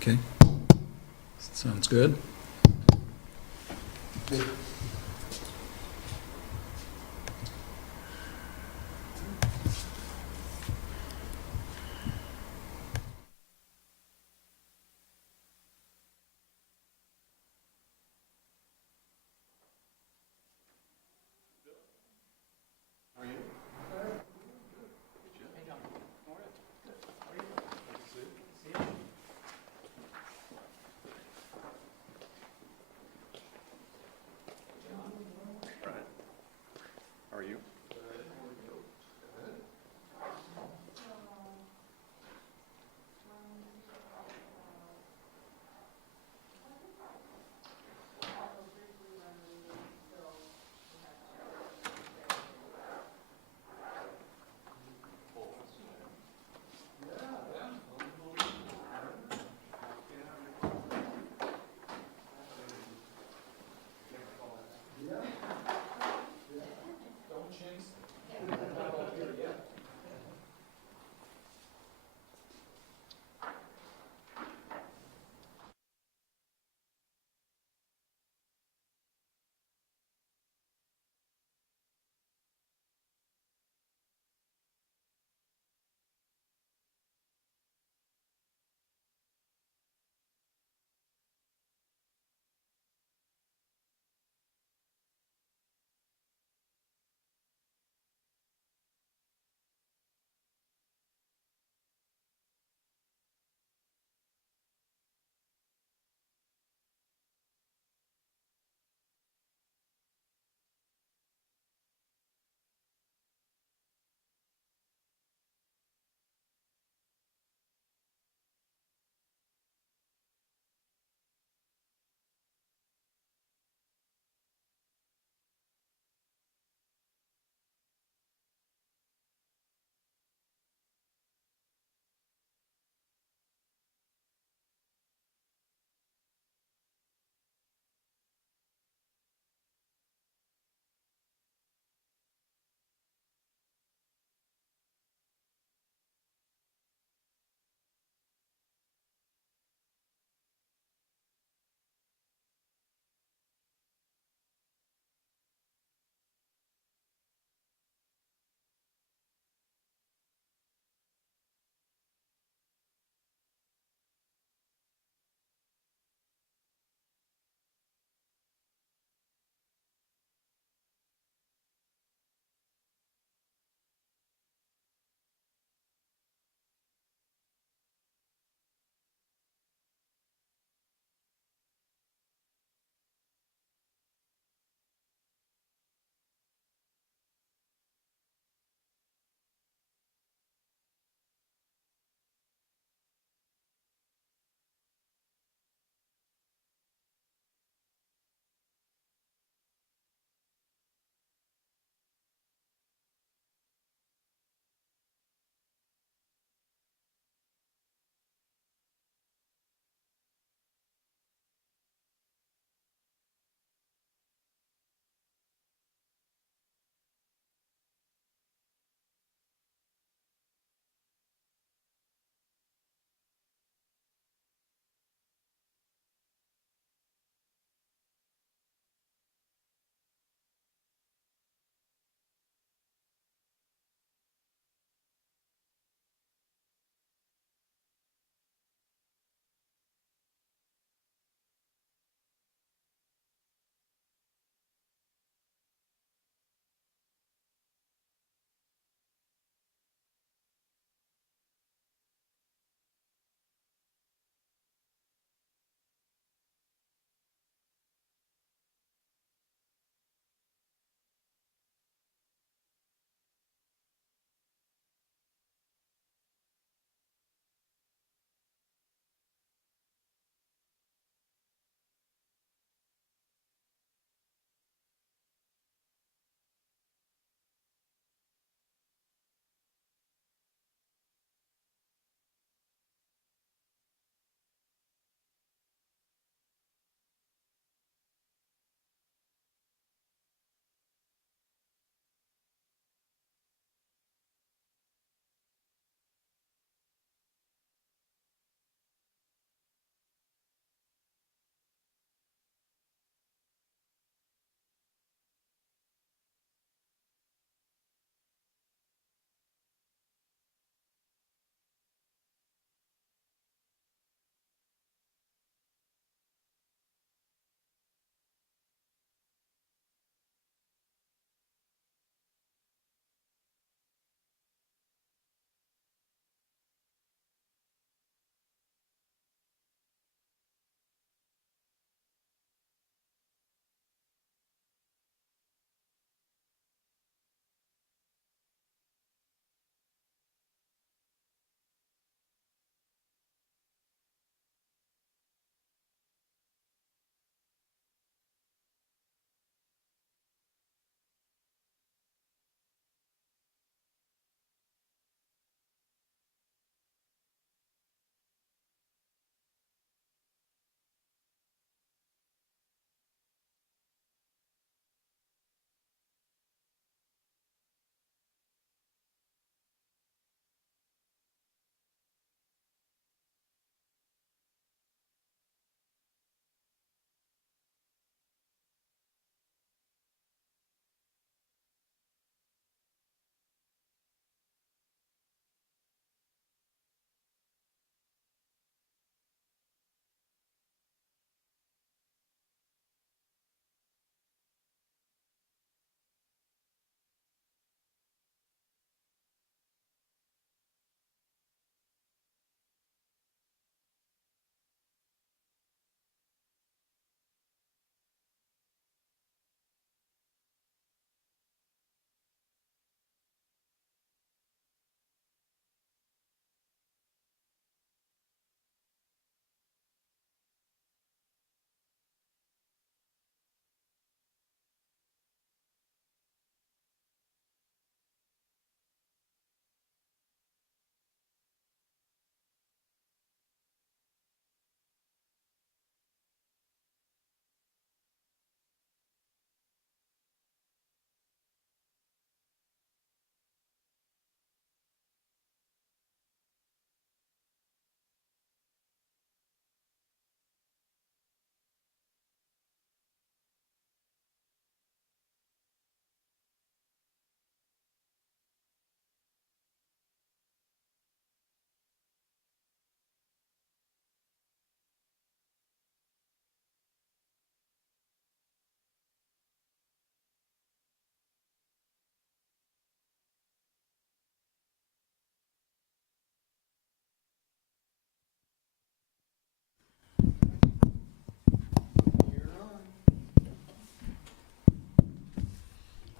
Okay. Sounds good.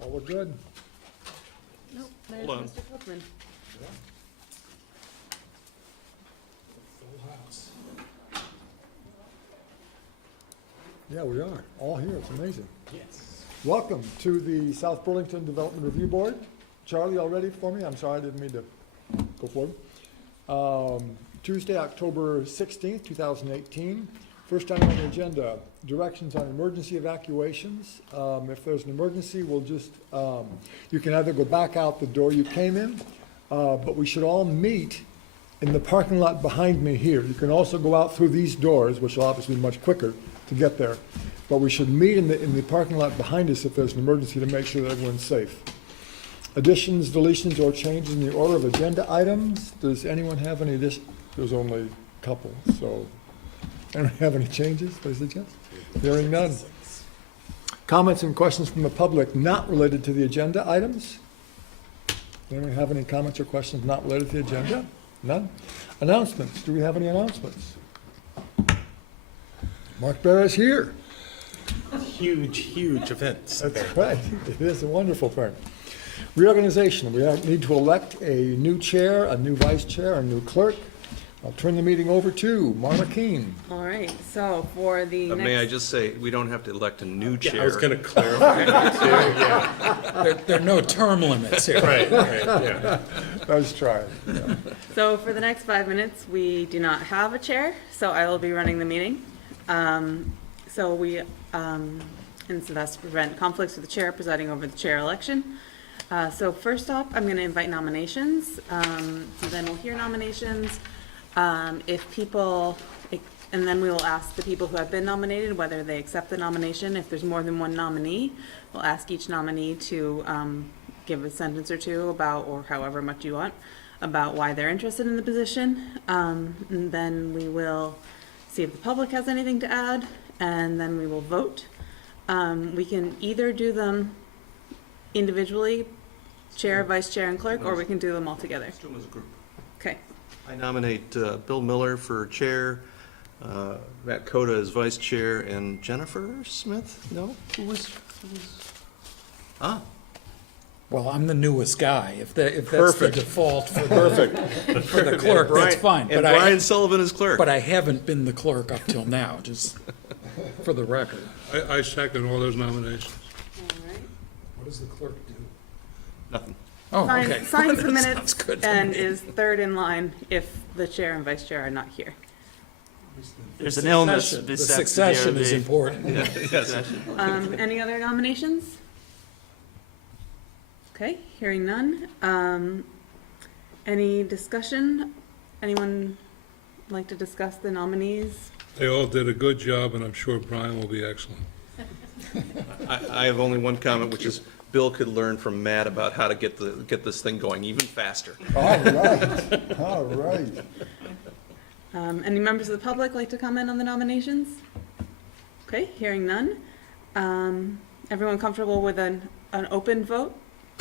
we're good. Nope, there's Hold on. Mr. Copeland. Full house. Yeah, we are, all here, it's amazing. Yes. Welcome to the South Burlington Development Review Board. Charlie, all ready for me? I'm sorry, I didn't mean to go forward. Tuesday, October 16th, 2018. First item on the agenda, directions on emergency evacuations. If there's an emergency, we'll just, you can either go back out the door you came in, but we should all meet in the parking lot behind me here. You can also go out through these doors, which will obviously be much quicker to get there. But we should meet in the parking lot behind us if there's an emergency to make sure that everyone's safe. Additions, deletions, or changes in the order of agenda items. Does anyone have any addition? There's only a couple, so. Anyone have any changes, I suggest? Hearing none. Comments and questions from the public not related to the agenda items? Anyone have any comments or questions not related to the agenda? None? Announcements, do we have any announcements? Mark Barra is here. Huge events. That's right, it is a wonderful thing. Reorganization, we need to elect a new chair, a new vice chair, a new clerk. I'll turn the meeting over to Marla Keen. All right, so for the May I next, just say, we don't have to elect a new chair. I was gonna clarify that too, yeah. There are no term limits here. Right, yeah. Nice try. Yeah. so for the next 5 minutes, we do not have a chair, so I will be running the meeting. And so that's to prevent conflicts with the chair presiding over the chair election. So first off, I'm gonna invite nominations. So then we'll hear nominations. If people, and then we will ask the people who have been nominated whether they accept the nomination. If there's more than one nominee, we'll ask each nominee to give a sentence or two about, or however much you want, about why they're interested in the position. And then we will see if the public has anything to add, and then we will vote. We can either do them individually, chair, vice chair, and clerk, or we can do them all together. Let's do them as a group. Okay. I nominate Bill Miller for chair, Matt Cota as vice chair, and Jennifer Smith? No? Who was? Ah, Well, I'm the newest guy. If that's the Perfect. default for the clerk, that's fine. And But Brian Sullivan is clerk. but I haven't been the clerk up till now, just for the record. I second all those nominations. All right. What does the clerk do? Nothing. Oh, okay. Signs the That minutes sounds good to and me. is third in line if the chair and vice chair are not here. There's an illness. The this succession is FDRB. important. Yes. Any other nominations? Okay, hearing none. Any discussion? Anyone like to discuss the nominees? They all did a good job, and I'm sure Brian will be excellent. I have only one comment, which is Bill could learn from Matt about how to get this thing going even faster. All right, all right. Any members of the public like to comment on the nominations? Okay, hearing none. Everyone comfortable with an open vote?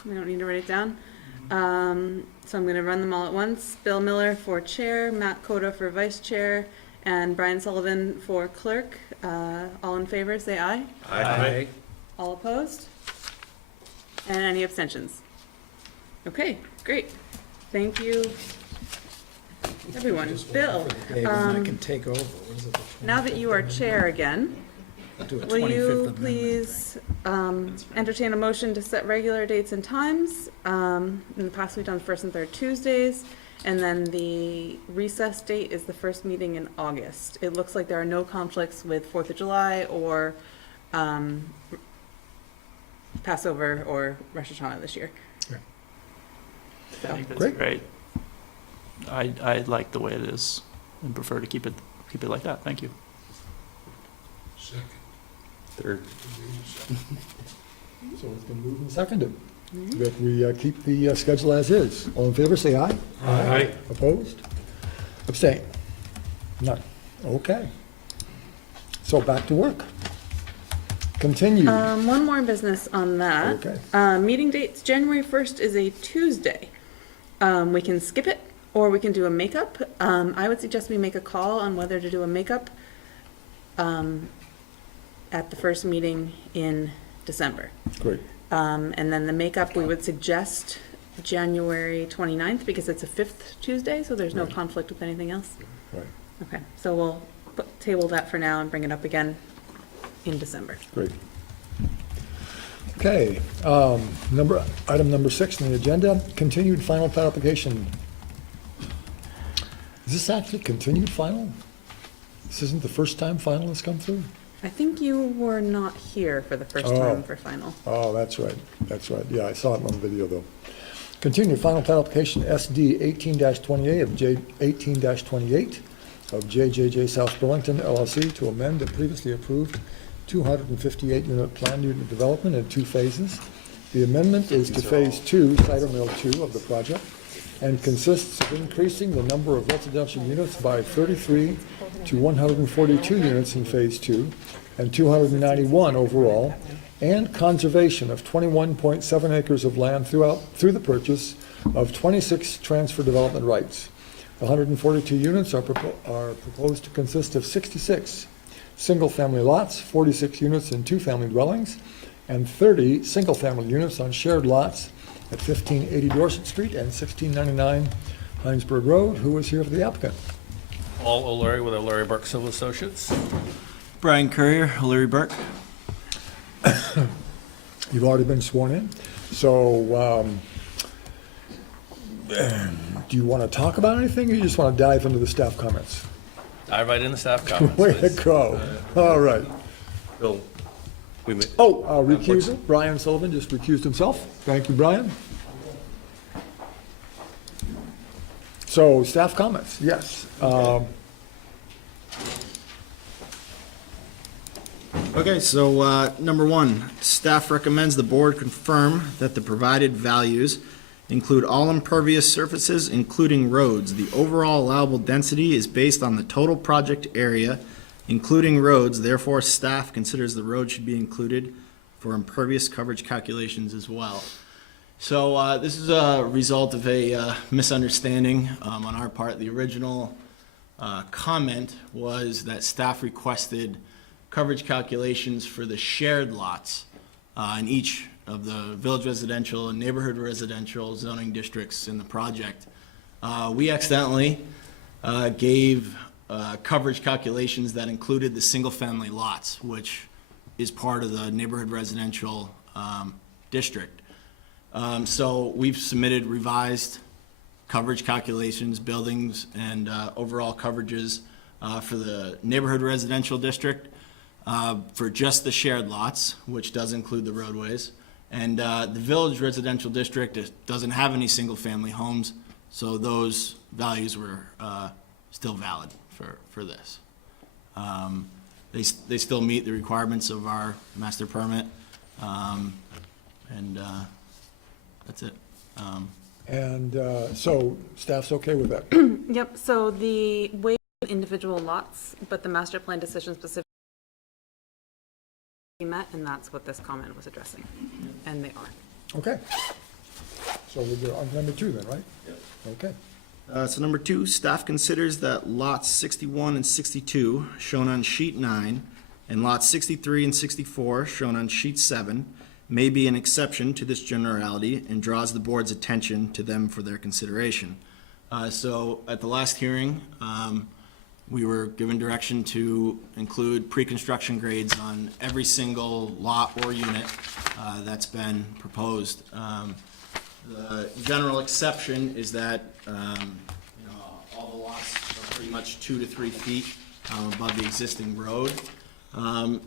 We don't need to write it down. So I'm going to run them all at once. Bill Miller for chair, Matt Cota for vice chair, and Brian Sullivan for clerk. All in favor, say aye. Aye. All opposed? And any abstentions? Okay, great. Thank you, everyone. Bill, Dave, and I can take over. What is it, the now that you are chair again, 25th? Do a will 25th you amendment. please entertain a motion to set regular dates and times? In the past, we've done first and third Tuesdays, and then the recess date is the first meeting in August. It looks like there are no conflicts with 4th of July or Passover or Rosh Hashanah this year. I think that's Great. great. I like the way it is and prefer to keep it like that. Thank you. Second. Third. So it's been moved and seconded that we keep the schedule as is. All in favor, say aye. Aye. Opposed? Abstain? None. Okay. So back to work. Continue. One more business on that. Okay. Meeting dates, January 1st is a Tuesday. We can skip it, or we can do a makeup. I would suggest we make a call on whether to do a makeup at the first meeting in December. Great. And then the makeup, we would suggest January 29th because it's a fifth Tuesday, so there's no Right. conflict with anything else. Right, Okay, so we'll table that for now and bring it up again in December. great. Okay, item number 6 on the agenda, continued final plat application. Is this actually continued final? This isn't the first time final has come through? I think you were not here for the first Oh. time for final. Oh, that's right, yeah, I saw it on video, though. Continued final plat application SD 18-28 of J, 18-28 of JJJ South Burlington LLC to amend the previously approved 258-unit planned unit development in 2 phases. The amendment is to Phase 2, Cider Mill 2 of the project, and consists of increasing the number of residential units by 33 to 142 units in Phase 2, and 291 overall, and conservation of 21.7 acres of land through the purchase of 26 transfer development rights. The 142 units are proposed to consist of 66 single-family lots, 46 units in 2-family dwellings, and 30 single-family units on shared lots at 1580 Dorset Street and 1699 Heinsberg Road. Who is here for the applicant? Paul O'Leary with O'Leary Burke Civil Associates. Brian Courier, O'Leary Burke. You've already been sworn in, so do you want to talk about anything, or you just want to dive into the staff comments? Dive right in the staff comments. Way to please. go. All right. Bill, we may, Oh, recusal, Brian Sullivan just recused himself. Thank you, Brian. So, staff comments, yes. Okay, so number 1, staff recommends the board confirm that the provided values include all impervious surfaces, including roads. The overall allowable density is based on the total project area, including roads. Therefore, staff considers the road should be included for impervious coverage calculations as well. So this is a result of a misunderstanding on our part. The original comment was that staff requested coverage calculations for the shared lots in each of the village residential and neighborhood residential zoning districts in the project. We accidentally gave coverage calculations that included the single-family lots, which is part of the neighborhood residential district. So we've submitted revised coverage calculations, buildings, and overall coverages for the neighborhood residential district, for just the shared lots, which does include the roadways. And the village residential district doesn't have any single-family homes, so those values were still valid for this. They still meet the requirements of our master permit, and that's it. And so, staff's okay with that? Yep, so the way individual lots, but the master plan decision specifically met, and that's what this comment was addressing, and they are. Okay. So we'll go on to number 2 then, right? Yep. Okay. So number 2, staff considers that lots 61 and 62, shown on sheet 9, and lots 63 and 64, shown on sheet 7, may be an exception to this generality and draws the board's attention to them for their consideration. So at the last hearing, we were given direction to include pre-construction grades on every single lot or unit that's been proposed. The general exception is that all the lots are pretty much 2 to 3 feet above the existing road. So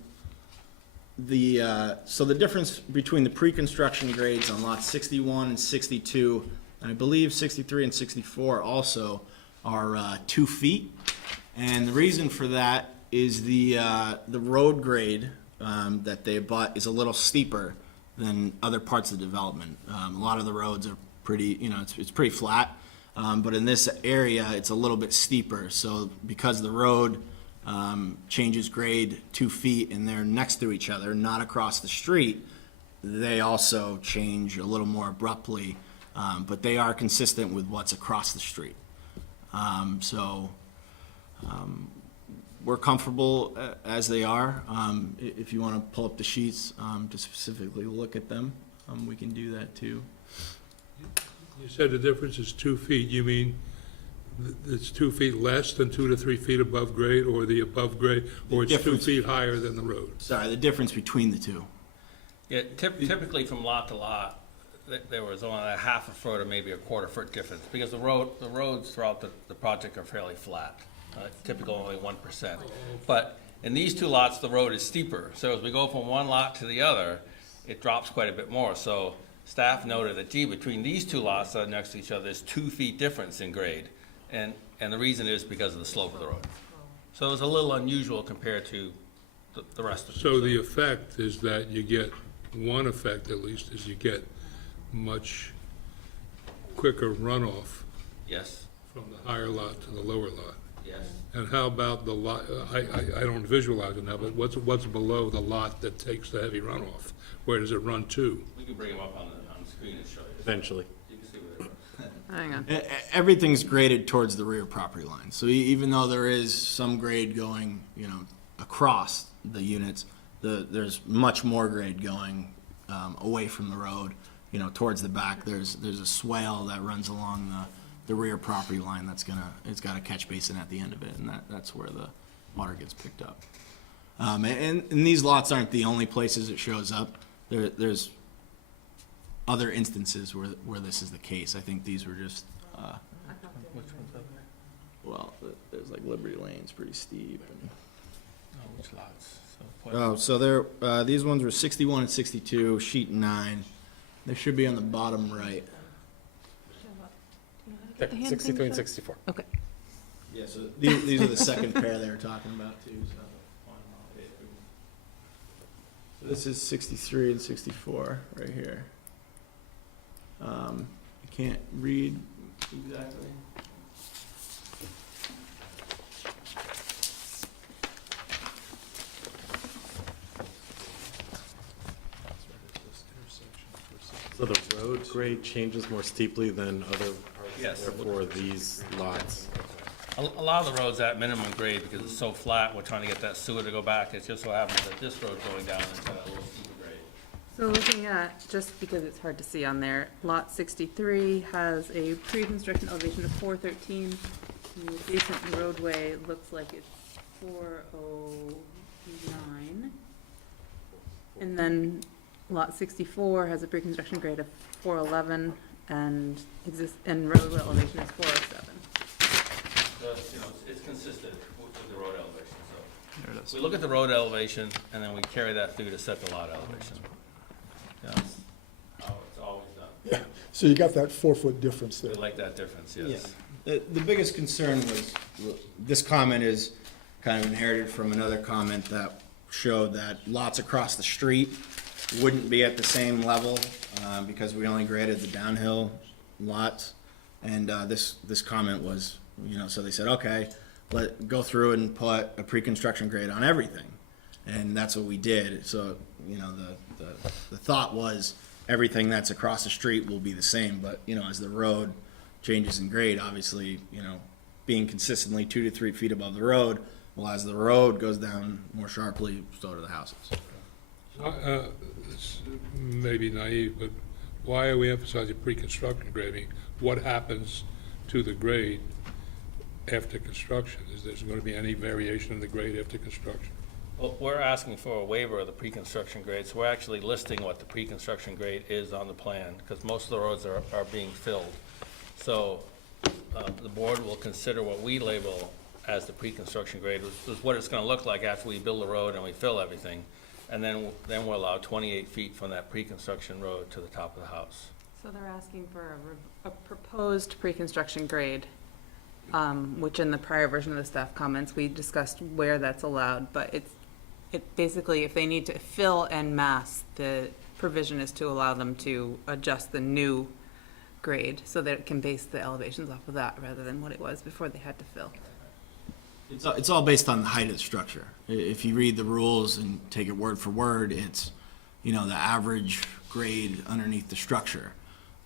the difference between the pre-construction grades on lots 61 and 62, and I believe 63 and 64 also, are 2 feet. And the reason for that is the road grade that they abut is a little steeper than other parts of the development. A lot of the roads are pretty, it's pretty flat, but in this area, it's a little bit steeper. So because the road changes grade 2 feet and they're next to each other, not across the street, they also change a little more abruptly, but they are consistent with what's across the street. We're comfortable as they are. If you want to pull up the sheets to specifically look at them. we can do that too. You said the difference is 2 feet. You mean it's 2 feet less than 2 to 3 feet above grade, or the above grade, or it's 2 difference- feet higher than the road? Sorry, the difference between the two. Yeah, typically from lot to lot, there was only a half a foot or maybe a quarter foot difference, because the roads throughout the project are fairly flat, typically only 1%. But in these two lots, the road is steeper, so as we go from one lot to the other, it drops quite a bit more. So staff noted that, gee, between these two lots that are next to each other, there's 2 feet difference in grade. And the reason is because of the slope of the road. So it was a little unusual compared to the rest of it. So the effect is that you get, one effect at least, is you get much quicker runoff Yes, from the higher lot to the lower lot. yes. And how about the lot, I don't visualize it now, but what's below the lot that takes the heavy runoff? Where does it run to? We can bring them up on the screen and show you. Eventually. You can see where they're at. Hang on. Everything's graded towards the rear property line. So even though there is some grade going, across the units, there's much more grade going away from the road, towards the back. There's a swale that runs along the rear property line it's got a catch basin at the end of it, and that's where the water gets picked up. And these lots aren't the only places it shows up. There's other instances where this is the case. I think these were just, well, there's like Liberty Lane's pretty steep. Oh, which lots? So there, these ones were 61 and 62, sheet 9. They should be on the bottom right. Okay, 63 and 64. Okay. Yeah, so these are the second pair they were talking about too. So this is 63 and 64 right here. I can't read exactly. So the road grade changes more steeply than other Yes. parts, therefore these lots. A lot of the road's at minimum grade because it's so flat, we're trying to get that sewer to go back. It just so happens that this road's going down into that little steeper grade. So looking at, just because it's hard to see on there, lot 63 has a pre-construction elevation of 413. The adjacent roadway looks like it's 409. And then lot 64 has a pre-construction grade of 411 and road elevation is 407. So, it's consistent with the road elevation, so. There it is. We look at the road elevation and then we carry that through to set the lot elevation. It's always done. Yeah, so you got that 4-foot difference We there. like that difference, Yeah. yes. The biggest concern was, this comment is kind of inherited from another comment that showed that lots across the street wouldn't be at the same level, because we only graded the downhill lots. And, this comment was, so they said, okay, go through and put a pre-construction grade on everything. And that's what we did. So, the thought was everything that's across the street will be the same, but, as the road changes in grade, obviously, being consistently 2 to 3 feet above the road, well, as the road goes down more sharply, so do the houses. It's maybe naive, but why are we emphasizing pre-construction grading? What happens to the grade after construction? Is there going to be any variation in the grade after construction? Well, we're asking for a waiver of the pre-construction grade, so we're actually listing what the pre-construction grade is on the plan, because most of the roads are being filled. So, the board will consider what we label as the pre-construction grade, which is what it's gonna look like after we build the road and we fill everything. And then we'll allow 28 feet from that pre-construction road to the top of the house. So they're asking for a proposed pre-construction grade, which in the prior version of the staff comments, we discussed where that's allowed, but it basically, if they need to fill en masse, the provision is to allow them to adjust the new grade so that it can base the elevations off of that rather than what it was before they had to fill. It's all based on the height of the structure. If you read the rules and take it word for word, it's, the average grade underneath the structure,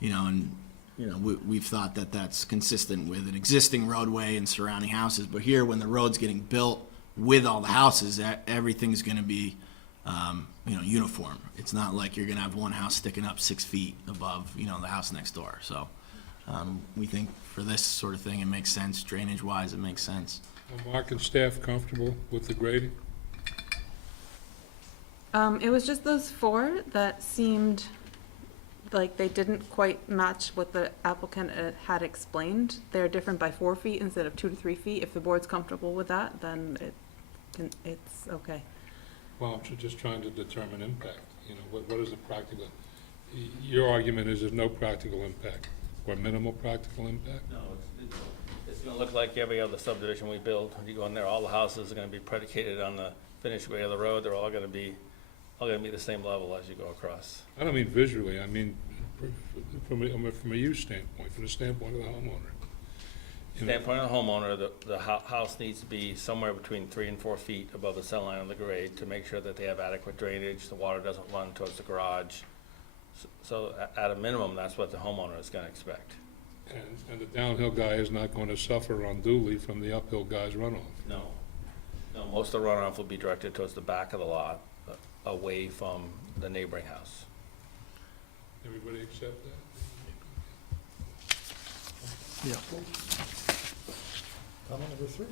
we've thought that that's consistent with an existing roadway and surrounding houses. But here, when the road's getting built with all the houses, everything's gonna be, uniform. It's not like you're gonna have one house sticking up 6 feet above, the house next door. So, we think for this sort of thing, it makes sense. Drainage-wise, it makes sense. Are Mark and staff comfortable with the grading? It was just those four that seemed like they didn't quite match what the applicant had explained. They're different by 4 feet instead of 2 to 3 feet. If the board's comfortable with that, then it's okay. Well, I'm just trying to determine impact. What is the practical, your argument is there's no practical impact, or minimal practical impact? No, it's gonna look like every other subdivision we build. When you go in there, all the houses are gonna be predicated on the finished grade of the road. They're all gonna be the same level as you go across. I don't mean visually, I mean from a use standpoint, from the standpoint of the homeowner. Standpoint of the homeowner, the house needs to be somewhere between 3 and 4 feet above the center line of the grade to make sure that they have adequate drainage, the water doesn't run towards the garage. So at a minimum, that's what the homeowner is gonna expect. And the downhill guy is not going to suffer unduly from the uphill guy's runoff. No, most of the runoff will be directed towards the back of the lot, away from the neighboring house. Everybody accept that? Yeah. Comment number 3.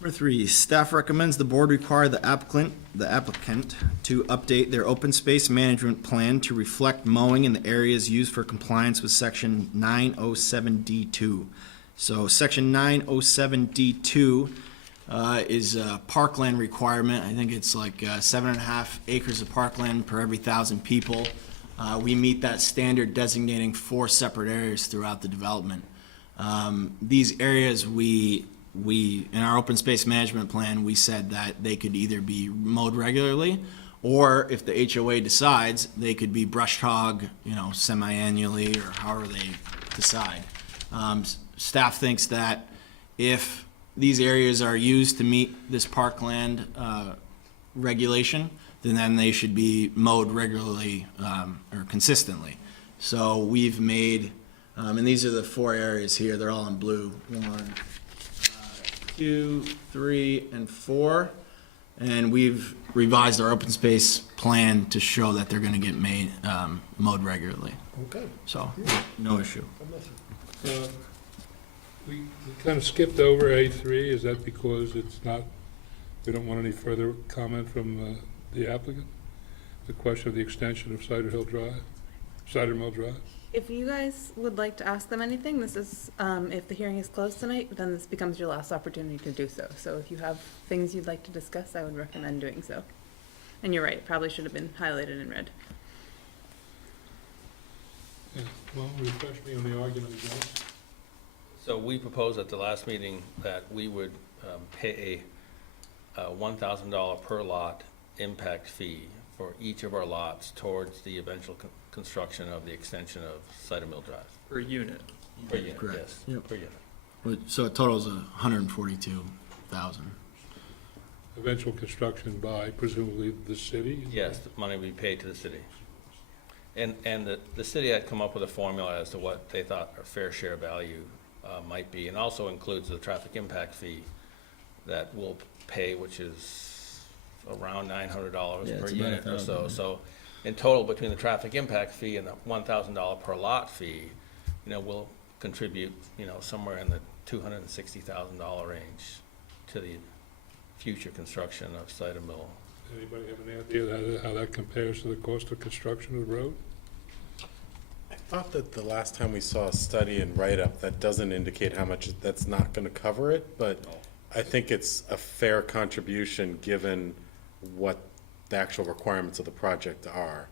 Number 3, staff recommends the board require the applicant to update their open space management plan to reflect mowing in the areas used for compliance with section 907D2. So section 907D2 is a parkland requirement. I think it's like 7.5 acres of parkland per every 1,000 people. We meet that standard, designating 4 separate areas throughout the development. These areas we in our open space management plan, we said that they could either be mowed regularly, or if the HOA decides, they could be brush hog, semi-annually, or however they decide. Staff thinks that if these areas are used to meet this parkland regulation, then they should be mowed regularly or consistently. So we've made, and these are the 4 areas here, they're all in blue. 1, 2, 3, and 4. And we've revised our open space plan to show that they're gonna get mowed regularly. Okay. So, no issue. God bless you. We kind of skipped over A3. Is that because we don't want any further comment from the applicant? The question of the extension of Cider Mill Drive? If you guys would like to ask them anything, this is, if the hearing is closed tonight, then this becomes your last opportunity to do so. So if you have things you'd like to discuss, I would recommend doing so. And you're right, it probably should have been highlighted in red. Yeah, well, refresh me on the argument again. So we proposed at the last meeting that we would pay a $1,000 per lot impact fee for each of our lots towards the eventual construction of the extension of Cider Mill Drive. Per unit. Per unit, Correct. yes, Yep. per unit. So it totals 142,000. Eventual construction by presumably the city? Yes, the money will be paid to the city. And the city had come up with a formula as to what they thought our fair share value might be, and also includes the traffic impact fee that we'll pay, which is around $900 Yeah, per it's about unit or so. 1,000. So in total, between the traffic impact fee and the $1,000 per lot fee, we'll contribute, somewhere in the $260,000 range to the future construction of Cider Mill. Anybody have any idea how that compares to the cost of construction of the road? I thought that the last time we saw a study and write-up, that doesn't indicate how much, that's not gonna cover it, but I think it's a fair contribution given what the actual requirements of the project are.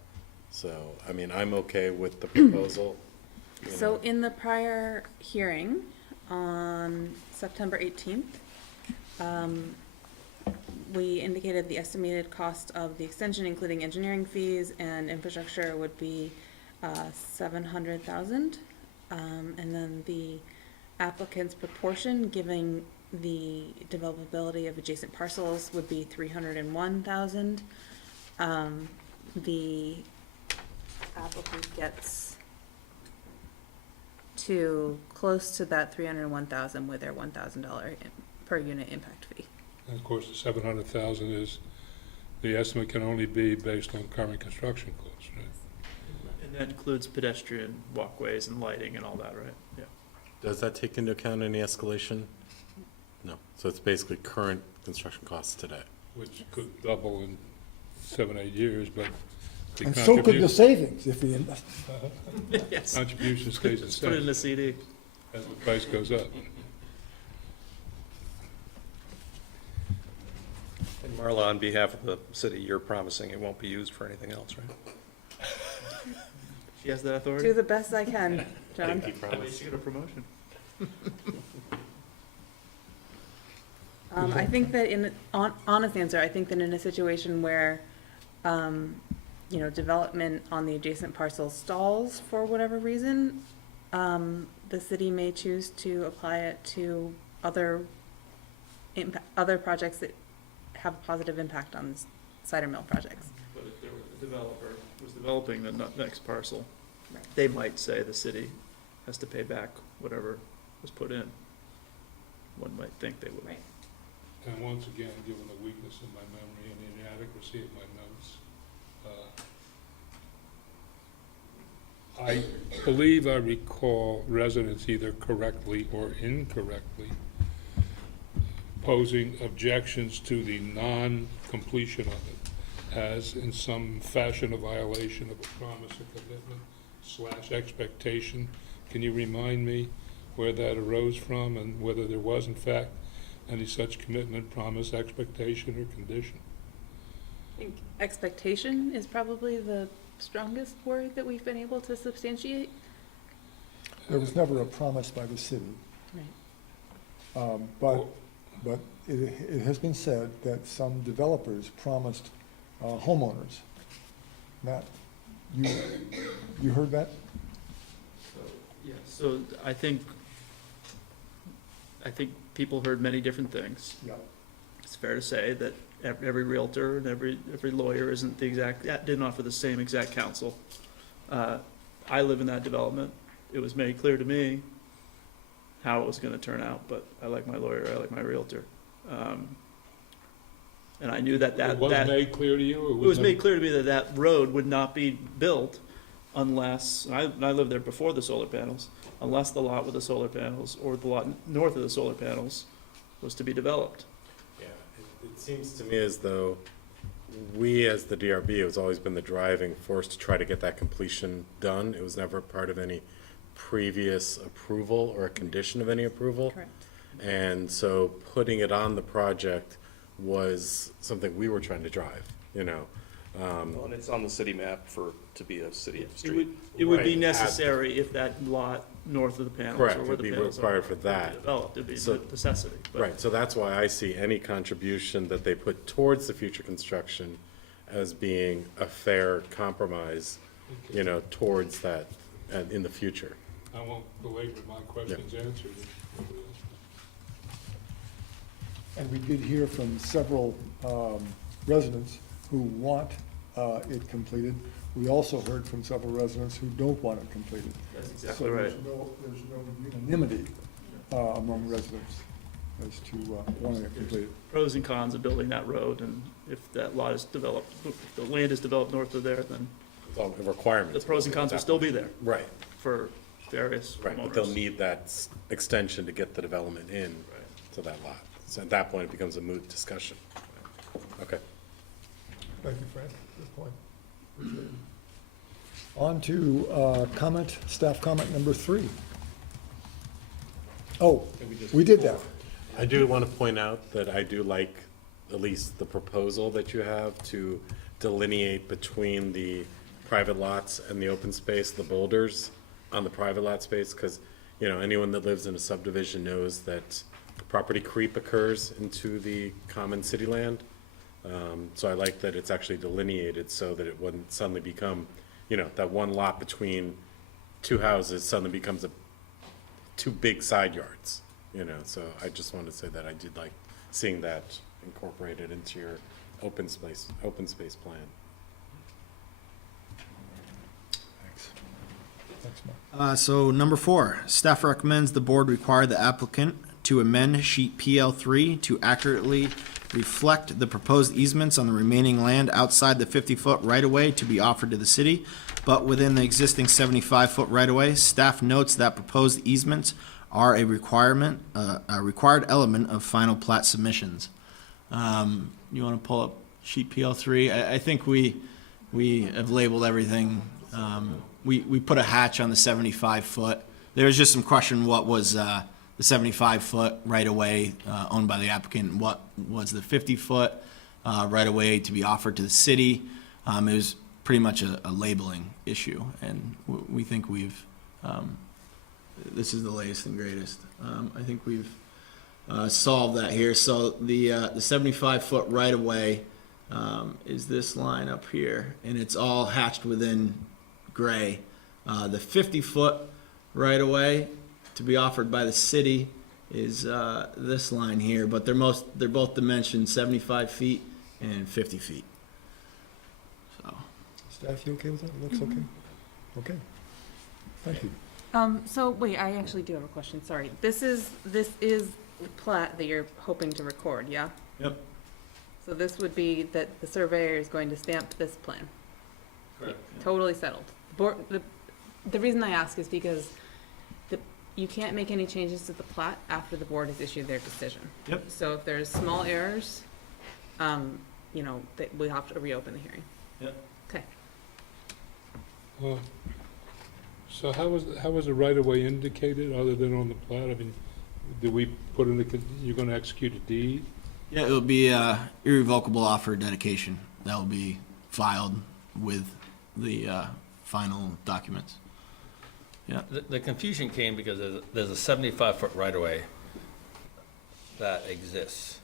So, I mean, I'm okay with the proposal. So in the prior hearing on September 18th, we indicated the estimated cost of the extension, including engineering fees and infrastructure, would be $700,000. And then the applicant's proportion, giving the developability of adjacent parcels, would be $301,000. The applicant gets to close to that 301,000 with their $1,000 per unit impact fee. And of course, the 700,000 is, the estimate can only be based on current construction costs, right? And that includes pedestrian walkways and lighting and all that, right? Yeah. Does that take into account any escalation? No, so it's basically current construction costs today. Which could double in 7, 8 years, but the And so could the contribution, savings if we invest. Yes. contribution stays the Let's put it in same a CD. as the price goes up. And Marla, on behalf of the city, you're promising it won't be used for anything else, right? She has that authority? Do the best I can, John. Pinky Wait, promise. she got a promotion. I think that honest answer, I think that in a situation where, development on the adjacent parcel stalls for whatever reason, the city may choose to apply it to other projects that have a positive impact on cider mill projects. But if there was a developer who's developing the next parcel, Right. they might say the city has to pay back whatever was put in. One might think they would. Right. And once again, given the weakness in my memory and the inadequacy of my notes, I believe I recall residents either correctly or incorrectly posing objections to the non-completion of it as in some fashion a violation of a promise or commitment / expectation. Can you remind me where that arose from and whether there was in fact any such commitment, promise, expectation, or condition? I think expectation is probably the strongest word that we've been able to substantiate. There was never a promise by the city. Right. But it has been said that some developers promised homeowners. Matt, you heard that? Yeah, so I think people heard many different things. Yeah. It's fair to say that every realtor and every lawyer isn't the exact, didn't offer the same exact counsel. I live in that development. It was made clear to me how it was gonna turn out, but I like my lawyer, I like my realtor. And I knew that It was made clear to you, or it was made clear to me that that road would not be built unless, and I lived there before the solar panels, unless the lot with the solar panels or the lot north of the solar panels was to be developed. Yeah, it seems to me as though we, as the DRB, has always been the driving force to try to get that completion done. It was never part of any previous approval or a condition of any approval. Correct. And so putting it on the project was something we were trying to drive, you know. Well, and it's on the city map to be a city It street. would be Right. necessary if that lot north of the panels Correct, or where it'd the be panels are required for that. developed, it'd be So- a necessity. But Right, so that's why I see any contribution that they put towards the future construction as being a fair compromise, you know, towards that in the future. I won't belabor my questions answered. And we did hear from several residents who want it completed. We also heard from several residents who don't want it completed. that's exactly So right. there's no unanimity among residents as to wanting it completed. Pros and cons of building that road, and if that lot is developed, if the land is developed north of there, then It's all the the requirements. pros and cons will still be there Right, for various right, but they'll homeowners. need that extension to get the development in to that lot. So at that point, it becomes a moot discussion. Okay. Thank you, Frank. Good point. Appreciate it. On to staff comment number 3. Oh, we did that. I do want to point out that I do like at least the proposal that you have to delineate between the private lots and the open space, the boulders on the private lot space, because, you know, anyone that lives in a subdivision knows that property creep occurs into the common city land. So I like that it's actually delineated so that it wouldn't suddenly become, you know, that one lot between two houses suddenly becomes two big side yards, you know, so I just wanted to say that I did like seeing that incorporated into your open space plan. Thanks. Thanks, Mark. So number 4, staff recommends the board require the applicant to amend sheet PL3 to accurately reflect the proposed easements on the remaining land outside the 50-foot right-of-way to be offered to the city, but within the existing 75-foot right-of-way. Staff notes that proposed easements are a required element of final plat submissions. You want to pull up sheet PL3? I think we have labeled everything. We put a hatch on the 75-foot. There was just some question what was the 75-foot right-of-way owned by the applicant, what was the 50-foot right-of-way to be offered to the city. It was pretty much a labeling issue, and we think we've, this is the latest and greatest. I think we've solved that here. So the 75-foot right-of-way is this line up here, and it's all hatched within gray. The 50-foot right-of-way to be offered by the city is this line here, but they're both dimensioned 75 feet and 50 feet. So Staff, you okay with that? Looks okay? Okay. Thank you. So wait, I actually do have a question, sorry. This is the plat that you're hoping to record, yeah? Yep. So this would be that the surveyor is going to stamp this plan? Correct. Totally settled. The reason I ask is because you can't make any changes to the plat after the board has issued their decision. Yep. So if there's small errors, that we have to reopen the hearing. Yep. Okay. So how was the right-of-way indicated, other than on the plat? I mean, did we put in you're gonna execute a deed? yeah, it will be irrevocable offer of dedication that will be filed with the final documents. Yeah. The confusion came because there's a 75-foot right-of-way that exists.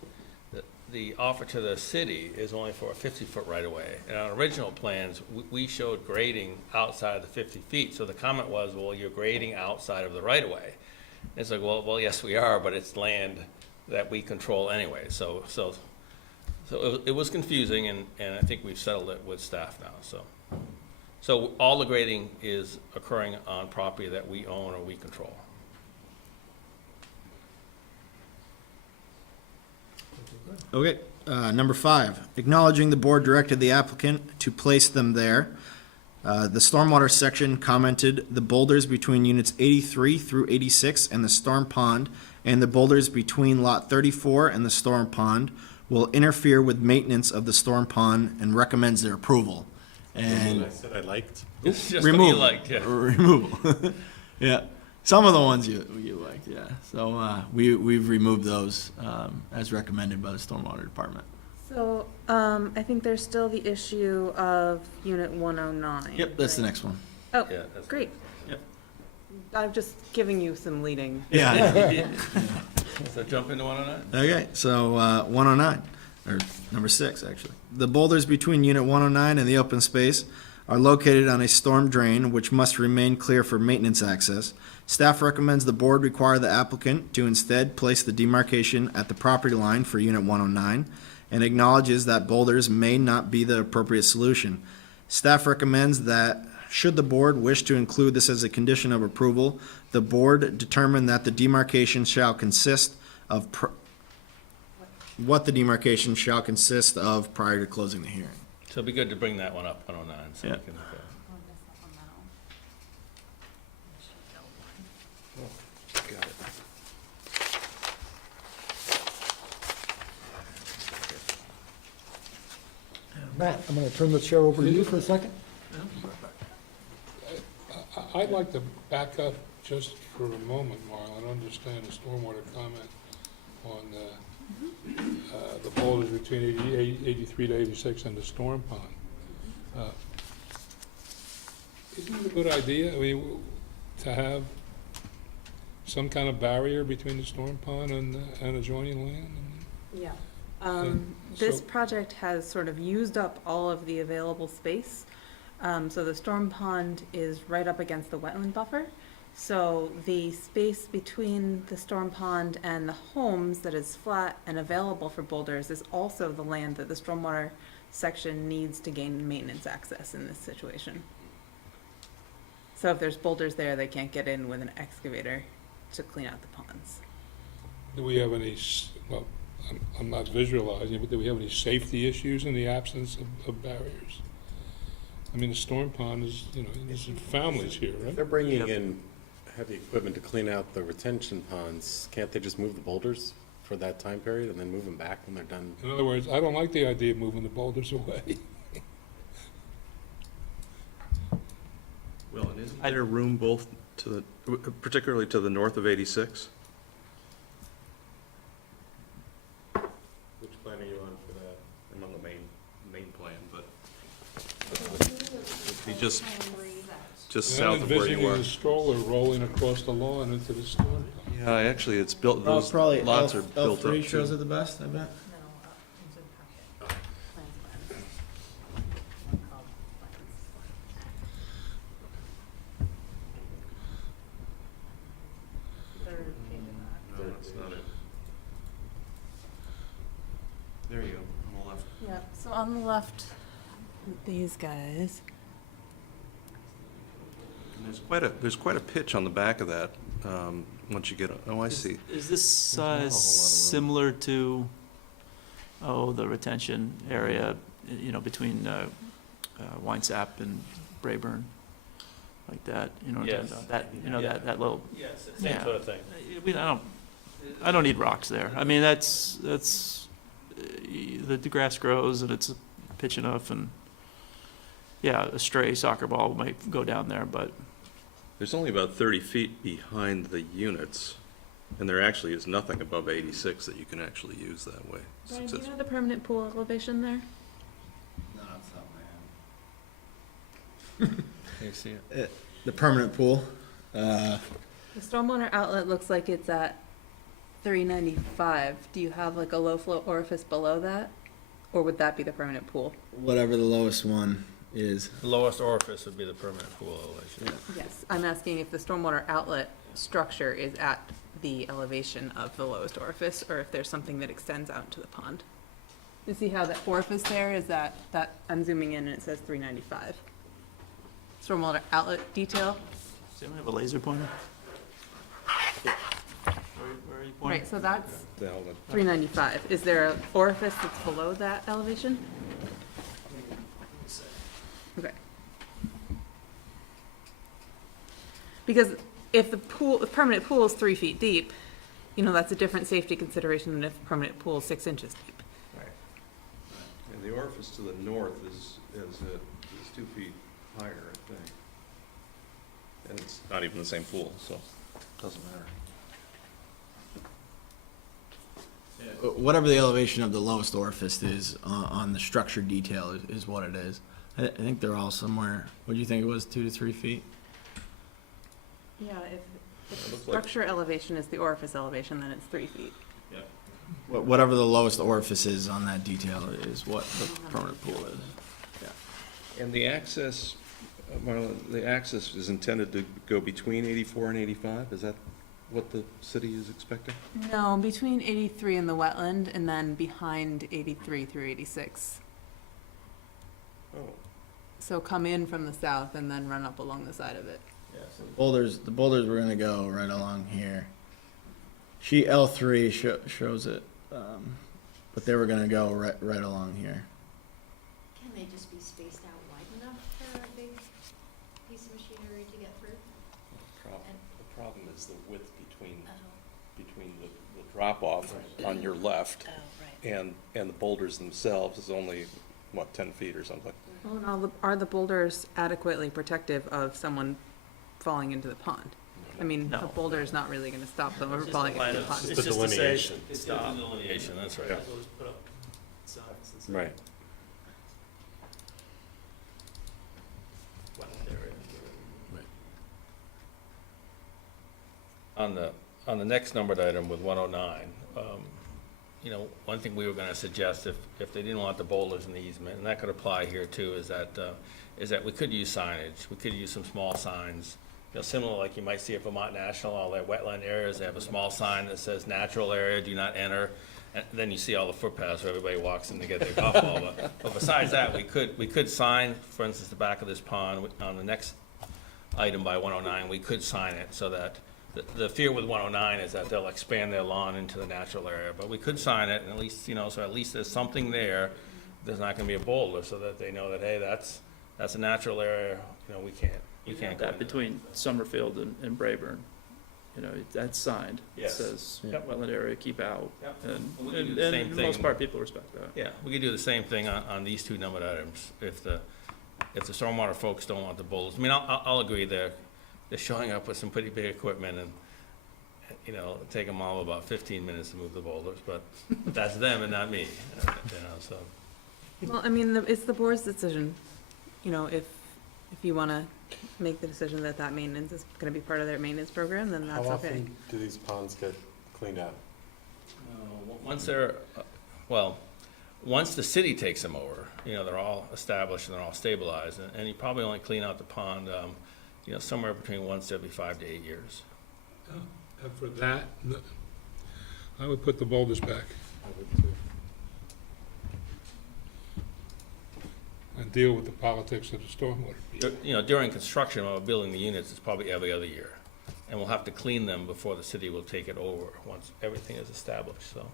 The offer to the city is only for a 50-foot right-of-way. And on original plans, we showed grading outside of the 50 feet. So the comment was, well, you're grading outside of the right-of-way. It's like, well, yes, we are, but it's land that we control anyway. So it was confusing, and I think we've settled it with staff now, So all the grading is occurring on property that we own or we control. Okay, number 5, acknowledging the board directed the applicant to place them there. The stormwater section commented the boulders between units 83 through 86 and the storm pond, and the boulders between lot 34 and the storm pond will interfere with maintenance of the storm pond and recommends their approval. And I said I liked. It's just what you removal. liked, yeah. Removal. Yeah. Some of the ones you liked, yeah. So we've removed those as recommended by the Stormwater Department. So, I think there's still the issue of unit 109. Yep, that's the right? next one. Oh, Yeah, that's- great. Yep. I'm just giving you some leading. Yeah. So jump into 109? Okay, so 109, or number 6, actually. The boulders between Unit 109 and the open space are located on a storm drain which must remain clear for maintenance access. Staff recommends the board require the applicant to instead place the demarcation at the property line for Unit 109 and acknowledges that boulders may not be the appropriate solution. Staff recommends that, should the board wish to include this as a condition of approval, the board determine that the demarcation shall consist of what the demarcation shall consist of prior to closing the hearing. So it'd be good to bring that one up, 109, so we Yeah. can, Got it. Matt, I'm going to turn the chair over to you for a second. I'd like to back up just for a moment, Marla, and understand the stormwater comment on the boulders between 83 to 86 and the storm pond. Isn't it a good idea, I mean, to have some kind of barrier between the storm pond and adjoining land? Yeah. Okay, This so- project has sort of used up all of the available space. So the storm pond is right up against the wetland buffer. So the space between the storm pond and the homes that is flat and available for boulders is also the land that the stormwater section needs to gain maintenance access in this situation. So if there's boulders there, they can't get in with an excavator to clean out the ponds. Do we have any, well, I'm not visualizing, but do we have any safety issues in the absence of barriers? I mean, the storm pond is, there's some families here, If right? they're bringing in heavy equipment to clean out the retention ponds, can't they just move the boulders for that time period and then move them back when they're done? In other words, I don't like the idea of moving the boulders away. Well, and isn't there room both to the, particularly to the north of 86? Which plan are you on for that? I'm on the main plan, but it'd be just I'm south of where envisioning you are. a stroller rolling across the lawn into the storm pond. Yeah, actually, it's built, Well, those probably lots L- are built up L3 shows too. it the best, I bet. No, that's not it. There you go, on the left. Yeah, so on the left, these guys. And there's quite a pitch on the back of that, once you get, oh, I see. Is this There's not a whole lot of room. similar to, the retention area, between Winesap and Brayburn? Like that, Yes. that little, Yes, same same sort of thing. I don't need rocks there. I mean, that's, the grass grows and it's pitch enough and, yeah, a stray soccer ball might go down there, but There's only about 30 feet behind the units, and there actually is nothing above 86 that you can actually use that way. Brian, do you know the permanent pool elevation there? No, it's not, man. You see it? The permanent pool, The stormwater outlet looks like it's at 395. Do you have like a low flow orifice below that? Or would that be the permanent pool? whatever the lowest one is. The lowest orifice would be the permanent pool elevation. Yes, I'm asking if the stormwater outlet structure is at the elevation of the lowest orifice, or if there's something that extends out into the pond. You see how that orifice there is that I'm zooming in and it says 395. Stormwater outlet detail, does anyone have a laser pointer? Where are you pointing? right, so that's The outlet. 395. Is there an orifice that's below that elevation? Okay. Because if the permanent pool is 3 feet deep, that's a different safety consideration than if the permanent pool is 6 inches deep. And the orifice to the north is 2 feet higher, I think. And it's not even the same pool, so it doesn't matter. Whatever the elevation of the lowest orifice is on the structure detail is what it is. I think they're all somewhere, what do you think it was, 2 to 3 feet? Yeah, if the looks like- structure elevation is the orifice elevation, then it's 3 feet. Whatever the lowest orifice is on that detail is what the permanent pool is. And the access, the access is intended to go between 84 and 85? Is that what the city is expecting? No, between 83 and the wetland, and then behind 83 through 86. Oh, So come in from the south and then run up along the side of it. The boulders were gonna go right along here. Sheet L3 shows it, but they were gonna go right along here. Can they just be spaced out wide enough for a big piece of machinery to get through? the problem is the width between the drop-off on your left and the boulders themselves is only, 10 feet or something? Well, and are the boulders adequately protective of someone falling into the pond? I mean, No. a boulder is not really gonna stop them from Just a falling into line the of- pond. It's the just to say, delineation. It's stop. the delineation, that's right. Yeah. Put up signs that say Right. wetland area. On the next numbered item with 109, one thing we were gonna suggest if they didn't want the boulders in the easement, and that could apply here too, is that we could use signage. We could use some small signs, similar like you might see at Vermont National, all their wetland areas, they have a small sign that says natural area, do not enter. And then you see all the footpaths where everybody walks in to get their golf ball. But besides that, we could sign, for instance, the back of this pond on the next item by 109, we could sign it so that, the fear with 109 is that they'll expand their lawn into the natural area, but we could sign it, and at least, so at least there's something there, there's not gonna be a boulder, so that they know that, hey, that's a natural area, we can't go That into between Summerfield and Brayburn, that's signed. Yes. It says, Yep. wetland area, keep out. Yep. And, Well, we can do and the same and for the most thing. part, people respect that. Yeah, we could do the same thing on these two numbered items, if the stormwater folks don't want the boulders. I mean, I'll agree, they're showing up with some pretty big equipment, and, take them all about 15 minutes to move the boulders, but that's them and not me, so. Well, I mean, it's the board's decision, if you want to make the decision that maintenance is going to be part of their maintenance program, then How that's okay. often do these ponds get cleaned out? Once once the city takes them over, they're all established and they're all stabilized, and you probably only clean out the pond, somewhere between once every 5 to 8 years. And for that, I would put the boulders back I would too. and deal with the politics of the stormwater. During construction, while we're building the units, it's probably every other year. And we'll have to clean them before the city will take it over, once everything is established, so.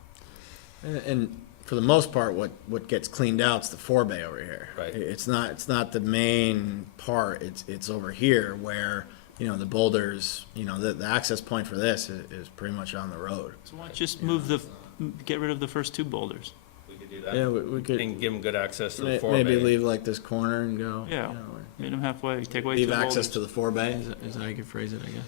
And for the most part, what gets cleaned out's the forebay over here. Right. It's not the main part, it's over here where, the boulders, the access point for this is pretty much on the road. So why don't you just get rid of the first two boulders? We could do that. Yeah, we could And give them good access to the maybe forebay. leave like this corner and go. Yeah. Meet them halfway, take away two Leave boulders. access to the forebay, is how you could phrase it, I guess.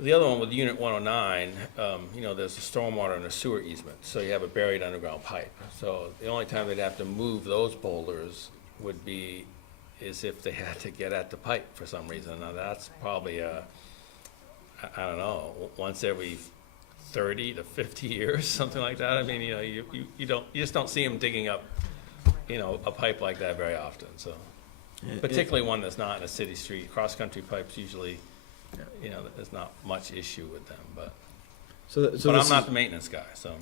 The other one with Unit 109, there's a stormwater and a sewer easement, so you have a buried underground pipe. So the only time they'd have to move those boulders would be is if they had to get at the pipe for some reason. Now, that's probably, I don't know, once every 30 to 50 years, something like that. I mean, you just don't see them digging up, a pipe like that very often, so. Particularly one that's not in a city street. Cross-country pipes usually, there's not much issue with them, but I'm not the maintenance guy, so.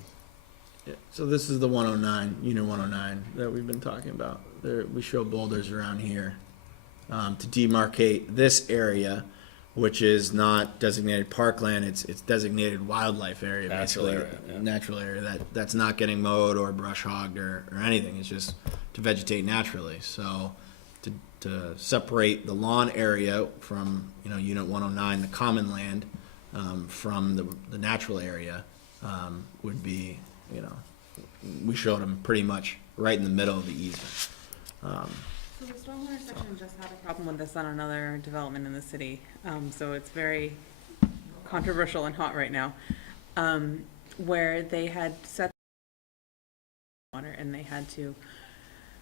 Yeah, so this is the 109, unit 109 that we've been talking about. There, we show boulders around here to demarcate this area, which is not designated parkland. It's designated wildlife area, Natural basically. area, yeah. Natural area that's not getting mowed or brush hogged or anything. It's just to vegetate naturally. So to separate the lawn area from unit 109, the common land, from the natural area would be. We showed them pretty much right in the middle of the easement. So the stormwater section just had a problem with this on another development in the city, so it's very controversial and hot right now, where they had set water and they had to,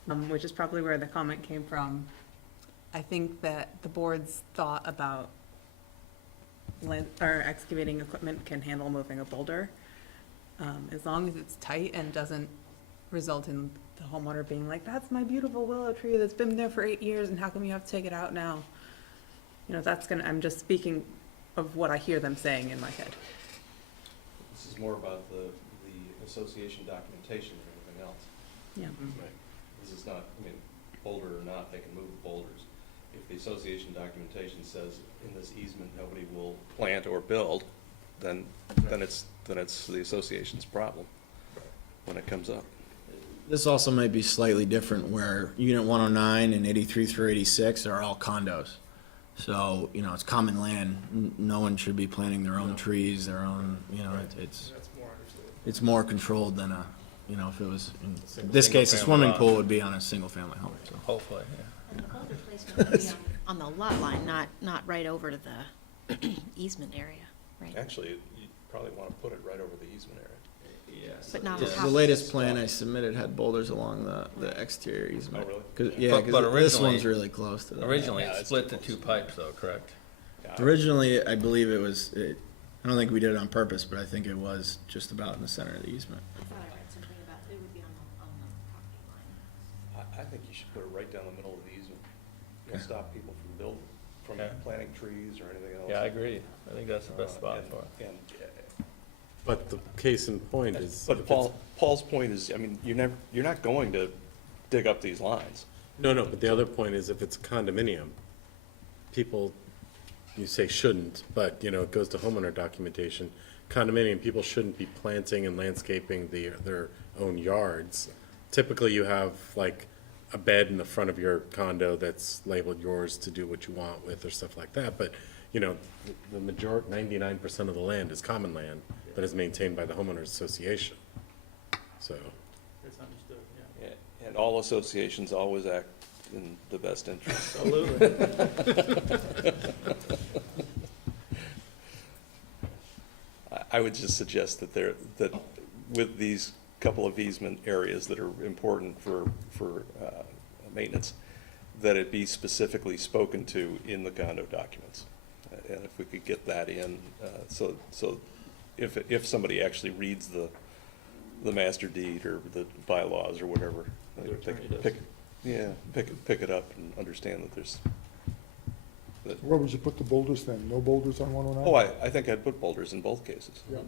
which is probably where the comment came from. I think that the board's thought about excavating equipment can handle moving a boulder, as long as it's tight and doesn't result in the homeowner being like, that's my beautiful willow tree that's been there for 8 years and how come you have to take it out now? I'm just speaking of what I hear them saying in my head. This is more about the association documentation than anything else. Yeah. Right. This is not, boulder or not, they can move boulders. If the association documentation says in this easement, nobody will plant or build, then it's the association's problem when it comes up. This also might be slightly different where unit 109 and 83 through 86 are all condos. So, it's common land. No one should be planting their own trees, their own, it's more controlled than if it was, in this case, a swimming pool would be on a single family home, so. Hopefully, yeah. And the boulder placement would be on the lot line, not right over to the easement area, right? Actually, you probably want to put it right over the easement area. Yes. But not The on top. latest plan I submitted had boulders along the exterior easement. Oh, really? 'Cause- But- yeah, but because this originally- one's really close to that. Originally, Yeah, it it's split too to two close. pipes though, correct? Originally, I believe it was, I don't think we did it on purpose, but I think it was just about in the center of the easement. I thought I read something about it would be on the property line. I think you should put it right down the middle of the easement. It'll Okay. stop people from Yeah. planting trees or anything else. Yeah, I agree. I think that's the best spot And- for it. and, But the case in point is. But if it's- Paul's point is, you're not going to dig up these lines. No, but the other point is if it's a condominium, people you say shouldn't, but, you know, it goes to homeowner documentation. Condominium, people shouldn't be planting and landscaping their own yards. Typically, you have like a bed in the front of your condo that's labeled yours to do what you want with or stuff like that, but, you know, the majority, 99% of the land is common land that is maintained by the homeowners association. So, It's understood, yeah. Yeah, and all associations always act in the best interest. Absolutely. I would just suggest that with these couple of easement areas that are important for maintenance, that it be specifically spoken to in the condo documents. And if we could get that in, so if somebody actually reads the master deed or the bylaws or whatever, Their attorney does. pick it up and understand that there's, Where would you put the boulders then? No boulders on 109? oh, I think I'd put boulders in both cases. Yeah.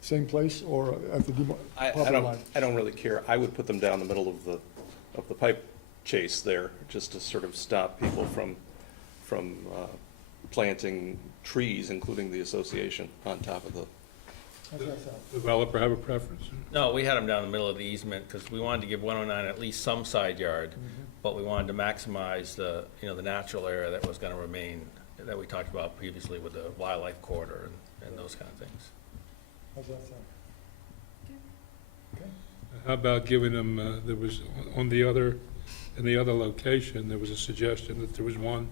Same place or at the property line? I don't really care. I would put them down the middle of the pipe chase there, just to sort of stop people from planting trees, including the association, on top of the, How's that sound? Developer have a preference? No, we had them down the middle of the easement, because we wanted to give 109 at least some side yard, but we wanted to maximize the, you know, the natural area that was gonna remain, that we talked about previously with the wildlife corridor and those kind of things. How's that sound? Okay. How about giving them, there was, in the other location, there was a suggestion that there was one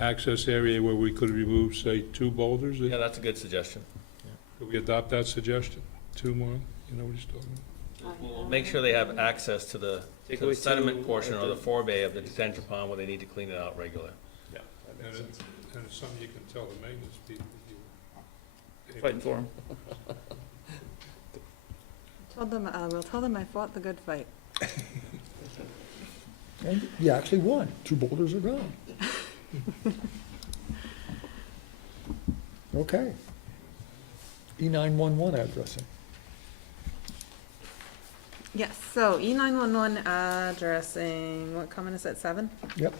access area where we could remove, say, 2 boulders? Yeah, that's a good suggestion. Could we adopt that suggestion? 2 more, you know what he's talking about? We'll make sure they have access to the Take to the away sediment 2 portion at or the the- forebay of the detention pond where they need to clean it out regularly. yeah, that And makes it- sense. and it's something you can tell the maintenance people if you. Fighting for them. We'll tell them I fought the good fight. And you actually won. 2 boulders are gone. Okay. E911 addressing. Yes, so E911 addressing, what comment is that, 7? Yep.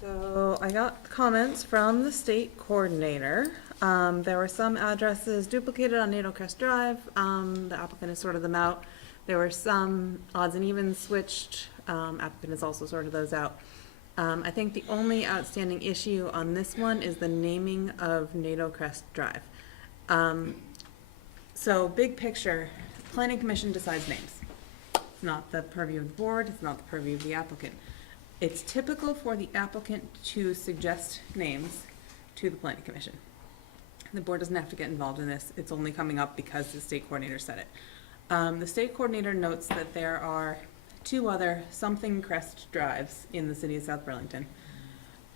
So I got comments from the state coordinator. There were some addresses duplicated on Nato Crest Drive. The applicant has sorted them out. There were some odds and evens switched. Applicant has also sorted those out. I think the only outstanding issue on this one is the naming of Nato Crest Drive. So big picture, planning commission decides names. It's not the purview of the board, it's not the purview of the applicant. It's typical for the applicant to suggest names to the planning commission. The board doesn't have to get involved in this, it's only coming up because the state coordinator said it. The state coordinator notes that there are 2 other something crest drives in the city of South Burlington,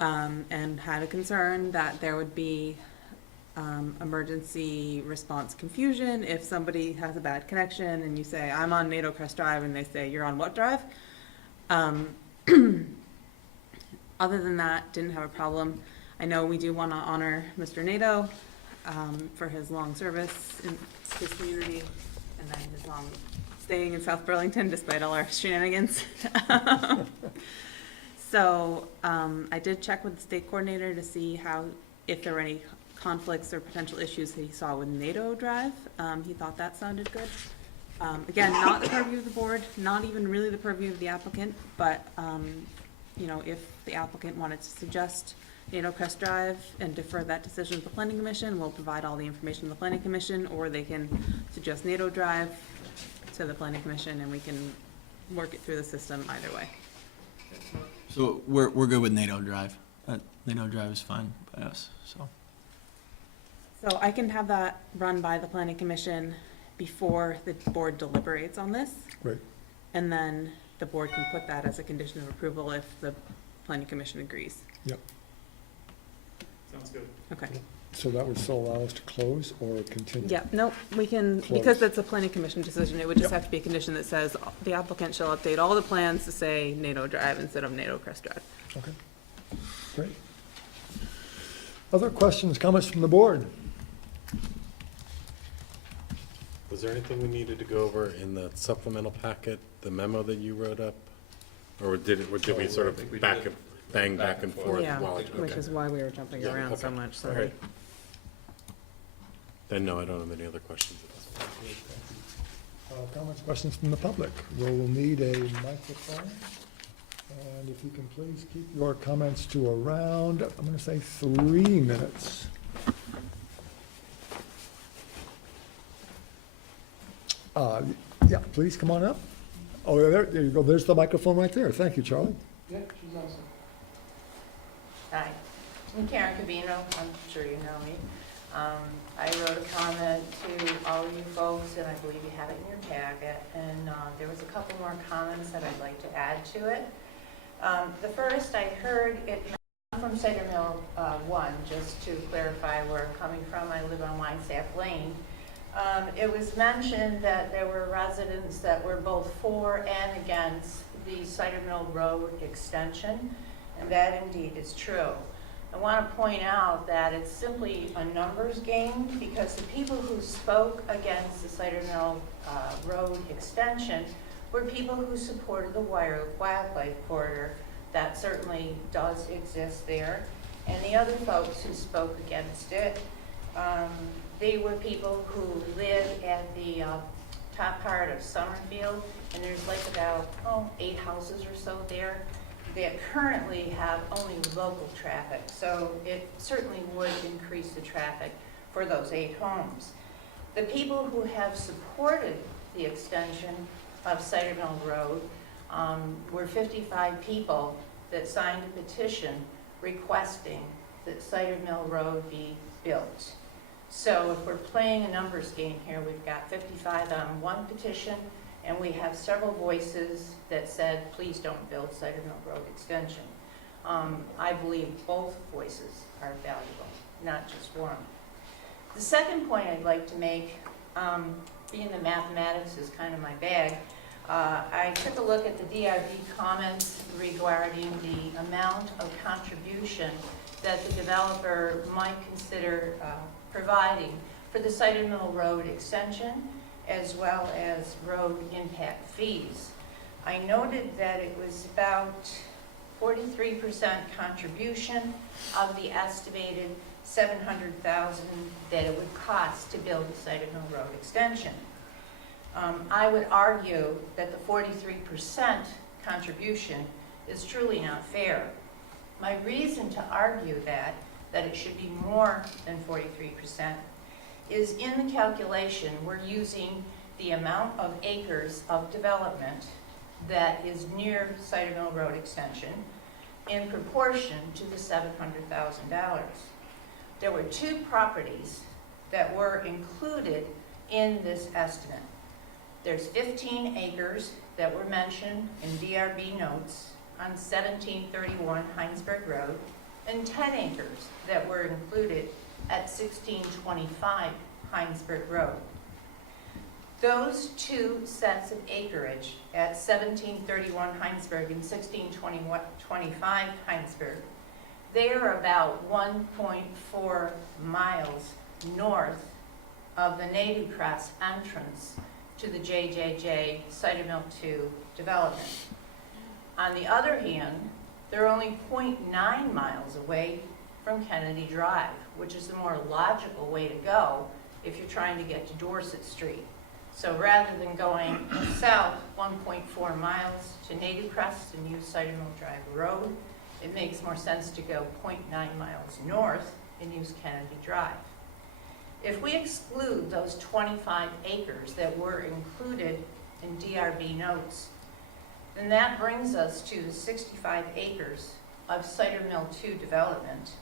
and had a concern that there would be emergency response confusion if somebody has a bad connection and you say, I'm on Nato Crest Drive, and they say, you're on what drive? Other than that, didn't have a problem. I know we do want to honor Mr. Nato for his long service in his community, and then his long staying in South Burlington despite all our shenanigans. So I did check with the state coordinator to see if there were any conflicts or potential issues that he saw with Nato Drive. He thought that sounded good. Again, not the purview of the board, not even really the purview of the applicant, but, you know, if the applicant wanted to suggest Nato Crest Drive and defer that decision to the planning commission, we'll provide all the information to the planning commission, or they can suggest Nato Drive to the planning commission, and we can work it through the system either way. So we're good with NATO Drive. NATO Drive is fine by us, so. So I can have that run by the planning commission before the board deliberates on this. Great. And then the board can put that as a condition of approval if the planning commission agrees. Yep. Sounds good. Okay. So that would still allow us to close or continue? Yeah, nope, we can, Close. because that's a planning commission decision, it would just Yep. have to be a condition that says the applicant shall update all the plans to say Nato Drive instead of Nato Crest Drive. Okay. Great. Other questions, comments from the board? Was there anything we needed to go over in the supplemental packet, the memo that you wrote up? Or did we sort think we of back did. and bang back and forth Yeah, while? which okay. is why we were jumping Yeah, around so okay. much, All sorry. right. Then no, I don't have any other questions at this point. Comments, questions from the public? We'll need a microphone. And if you can please keep your comments to around, I'm going to say 3 minutes. Yeah, please come on up. Oh, there you go. There's the microphone right there. Thank you, Charlie. Hi, I'm Karen Cabino, I'm sure you know me. I wrote a comment to all you folks, and I believe you have it in your packet, and there was a couple more comments that I'd like to add to it. The first, I heard it from Cider Mill 1, just to clarify where I'm coming from. I live on Winesack Lane. It was mentioned that there were residents that were both for and against the Cider Mill Road extension, and that indeed is true. I want to point out that it's simply a numbers game, because the people who spoke against the Cider Mill Road extension were people who supported the wildlife corridor. That certainly does exist there. And the other folks who spoke against it, they were people who live at the top part of Summerfield, and there's like about 8 houses or so there that currently have only local traffic. So it certainly would increase the traffic for those 8 homes. The people who have supported the extension of Cider Mill Road were 55 people that signed a petition requesting that Cider Mill Road be built. So if we're playing a numbers game here, we've got 55 on one petition, and we have several voices that said, please don't build Cider Mill Road extension. I believe both voices are valuable, not just one. The second point I'd like to make, being the mathematics is kind of my bag, I took a look at the DRB comments regarding the amount of contribution that the developer might consider providing for the Cider Mill Road extension, as well as road impact fees. I noted that it was about 43% contribution of the estimated $700,000 that it would cost to build the Cider Mill Road extension. I would argue that the 43% contribution is truly not fair. My reason to argue that it should be more than 43% is in the calculation we're using the amount of acres of development that is near Cider Mill Road extension in proportion to the $700,000. There were 2 properties that were included in this estimate. There's 15 acres that were mentioned in DRB notes on 1731 Heinsberg Road, and 10 acres that were included at 1625 Heinsberg Road. Those 2 sets of acreage at 1731 Heinsberg and 1625 Heinsberg, they are about 1.4 miles north of the Native Cross entrance to the JJJ Cider Mill 2 development. On the other hand, they're only 0.9 miles away from Kennedy Drive, which is the more logical way to go if you're trying to get to Dorset Street. So rather than going south 1.4 miles to Native Crest and use Cider Mill Drive Road, it makes more sense to go 0.9 miles north and use Kennedy Drive. If we exclude those 25 acres that were included in DRB notes, then that brings us to the 65 acres of Cider Mill 2 development,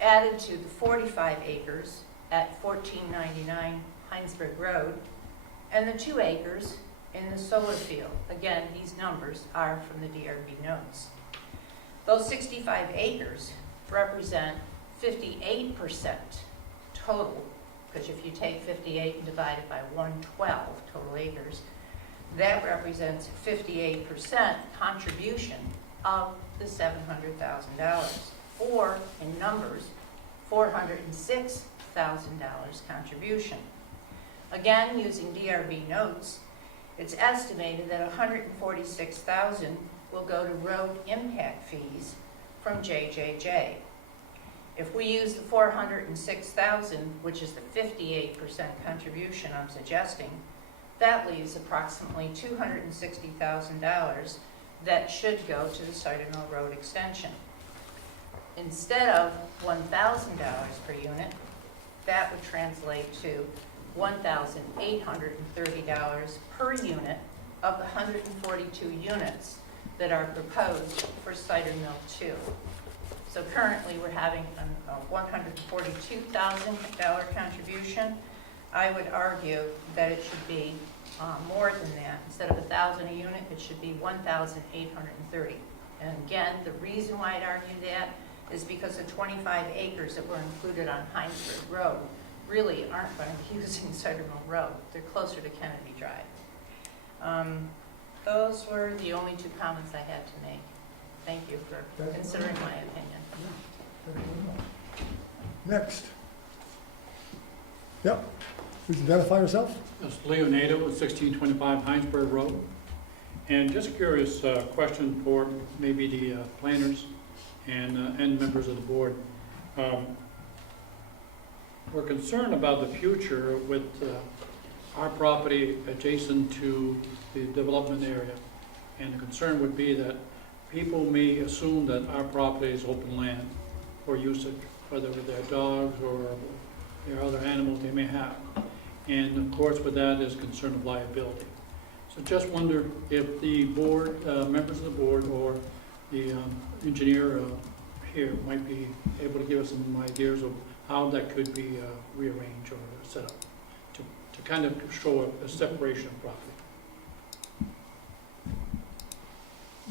added to the 45 acres at 1499 Heinsberg Road, and the 2 acres in the solar field. Again, these numbers are from the DRB notes. Those 65 acres represent 58% total, because if you take 58 and divide it by 112 total acres, that represents 58% contribution of the $700,000, or in numbers, $406,000 contribution. Again, using DRB notes, it's estimated that $146,000 will go to road impact fees from JJJ. If we use the 406,000, which is the 58% contribution I'm suggesting, that leaves approximately $260,000 that should go to the Cider Mill Road extension. Instead of $1,000 per unit, that would translate to $1,830 per unit of the 142 units that are proposed for Cider Mill 2. So currently, we're having a $142,000 contribution. I would argue that it should be more than that. Instead of $1,000 a unit, it should be $1,830. And again, the reason why I'd argue that is because the 25 acres that were included on Heinsberg Road really aren't going to be using Cider Mill Road. They're closer to Kennedy Drive. Those were the only two comments I had to make. Thank you for considering my opinion. Thank you very much. Next. Yep, please identify yourself. It's Leonardo with 1625 Heinsberg Road. And just a curious question for maybe the planners and members of the board. We're concerned about the future with our property adjacent to the development area. And the concern would be that people may assume that our property is open land for usage, whether with their dogs or their other animals they may have. And of course, with that is concern of liability. So just wonder if the board, members of the board or the engineer here might be able to give us some ideas of how that could be rearranged or set up to kind of show a separation of property.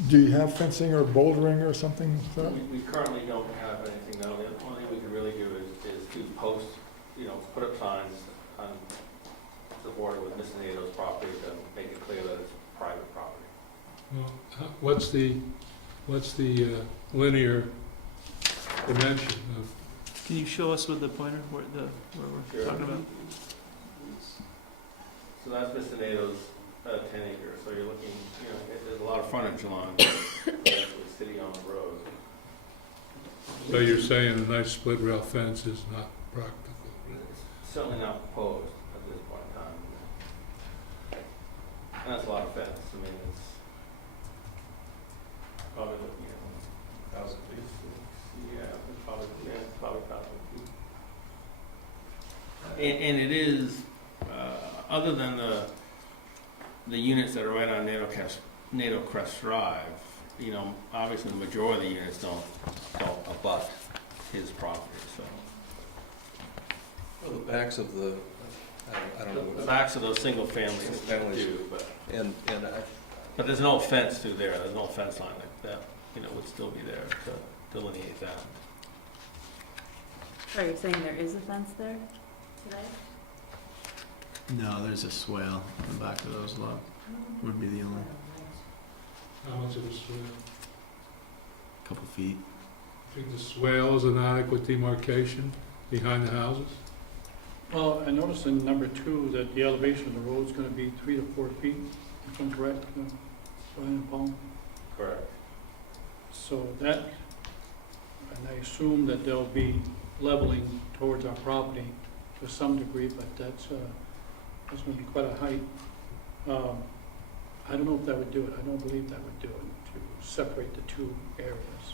Do you have fencing or bouldering or something set up? We currently don't have anything, no. The only thing we can really do is to post, put up signs on the border with Mr. Nato's property to make it clear that it's private property. Well, what's the linear dimension of? Can you show us with the pointer where we're talking about? So that's Mr. Nato's 10 acres, so you're looking, there's a lot of frontage along the city-owned road. So you're saying a nice split rail fence is not practical? It's certainly not proposed at this point in time. And that's a lot of fence, I mean, it's probably looking at 1,000 feet. Yeah, it's probably 1,000 feet. And it is, other than the units that are right on Nato Crest Drive, obviously the majority of the units don't abut his property, so. Well, the backs of the, I don't know. The backs of those single families do, but. But there's no fence through there, there's no fence line like that, would still be there to delineate that. Are you saying there is a fence there today? No, there's a swale in the back of those lots. Would be the only How much of a swale? couple feet. I think the swale is an adequate demarcation behind the houses? Well, I noticed in number 2 that the elevation of the road is going to be 3 to 4 feet, if I'm correct, Brian and Paul. Correct. So that, and I assume that there'll be leveling towards our property to some degree, but that's going to be quite a height. I don't know if that would do it. I don't believe that would do it, to separate the two areas.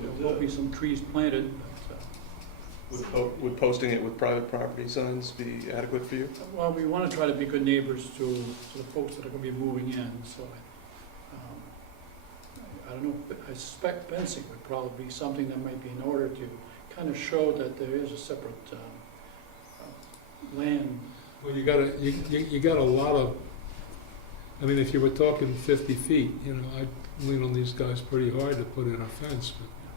There will be some trees planted, but, Would posting it with private property signs be adequate for you? well, we want to try to be good neighbors to the folks that are going to be moving in, so I don't know, but I suspect fencing would probably be something that might be in order to kind of show that there is a separate land. Well, you got a lot of, I mean, if you were talking 50 feet, I'd lean on these guys pretty hard to put in a fence,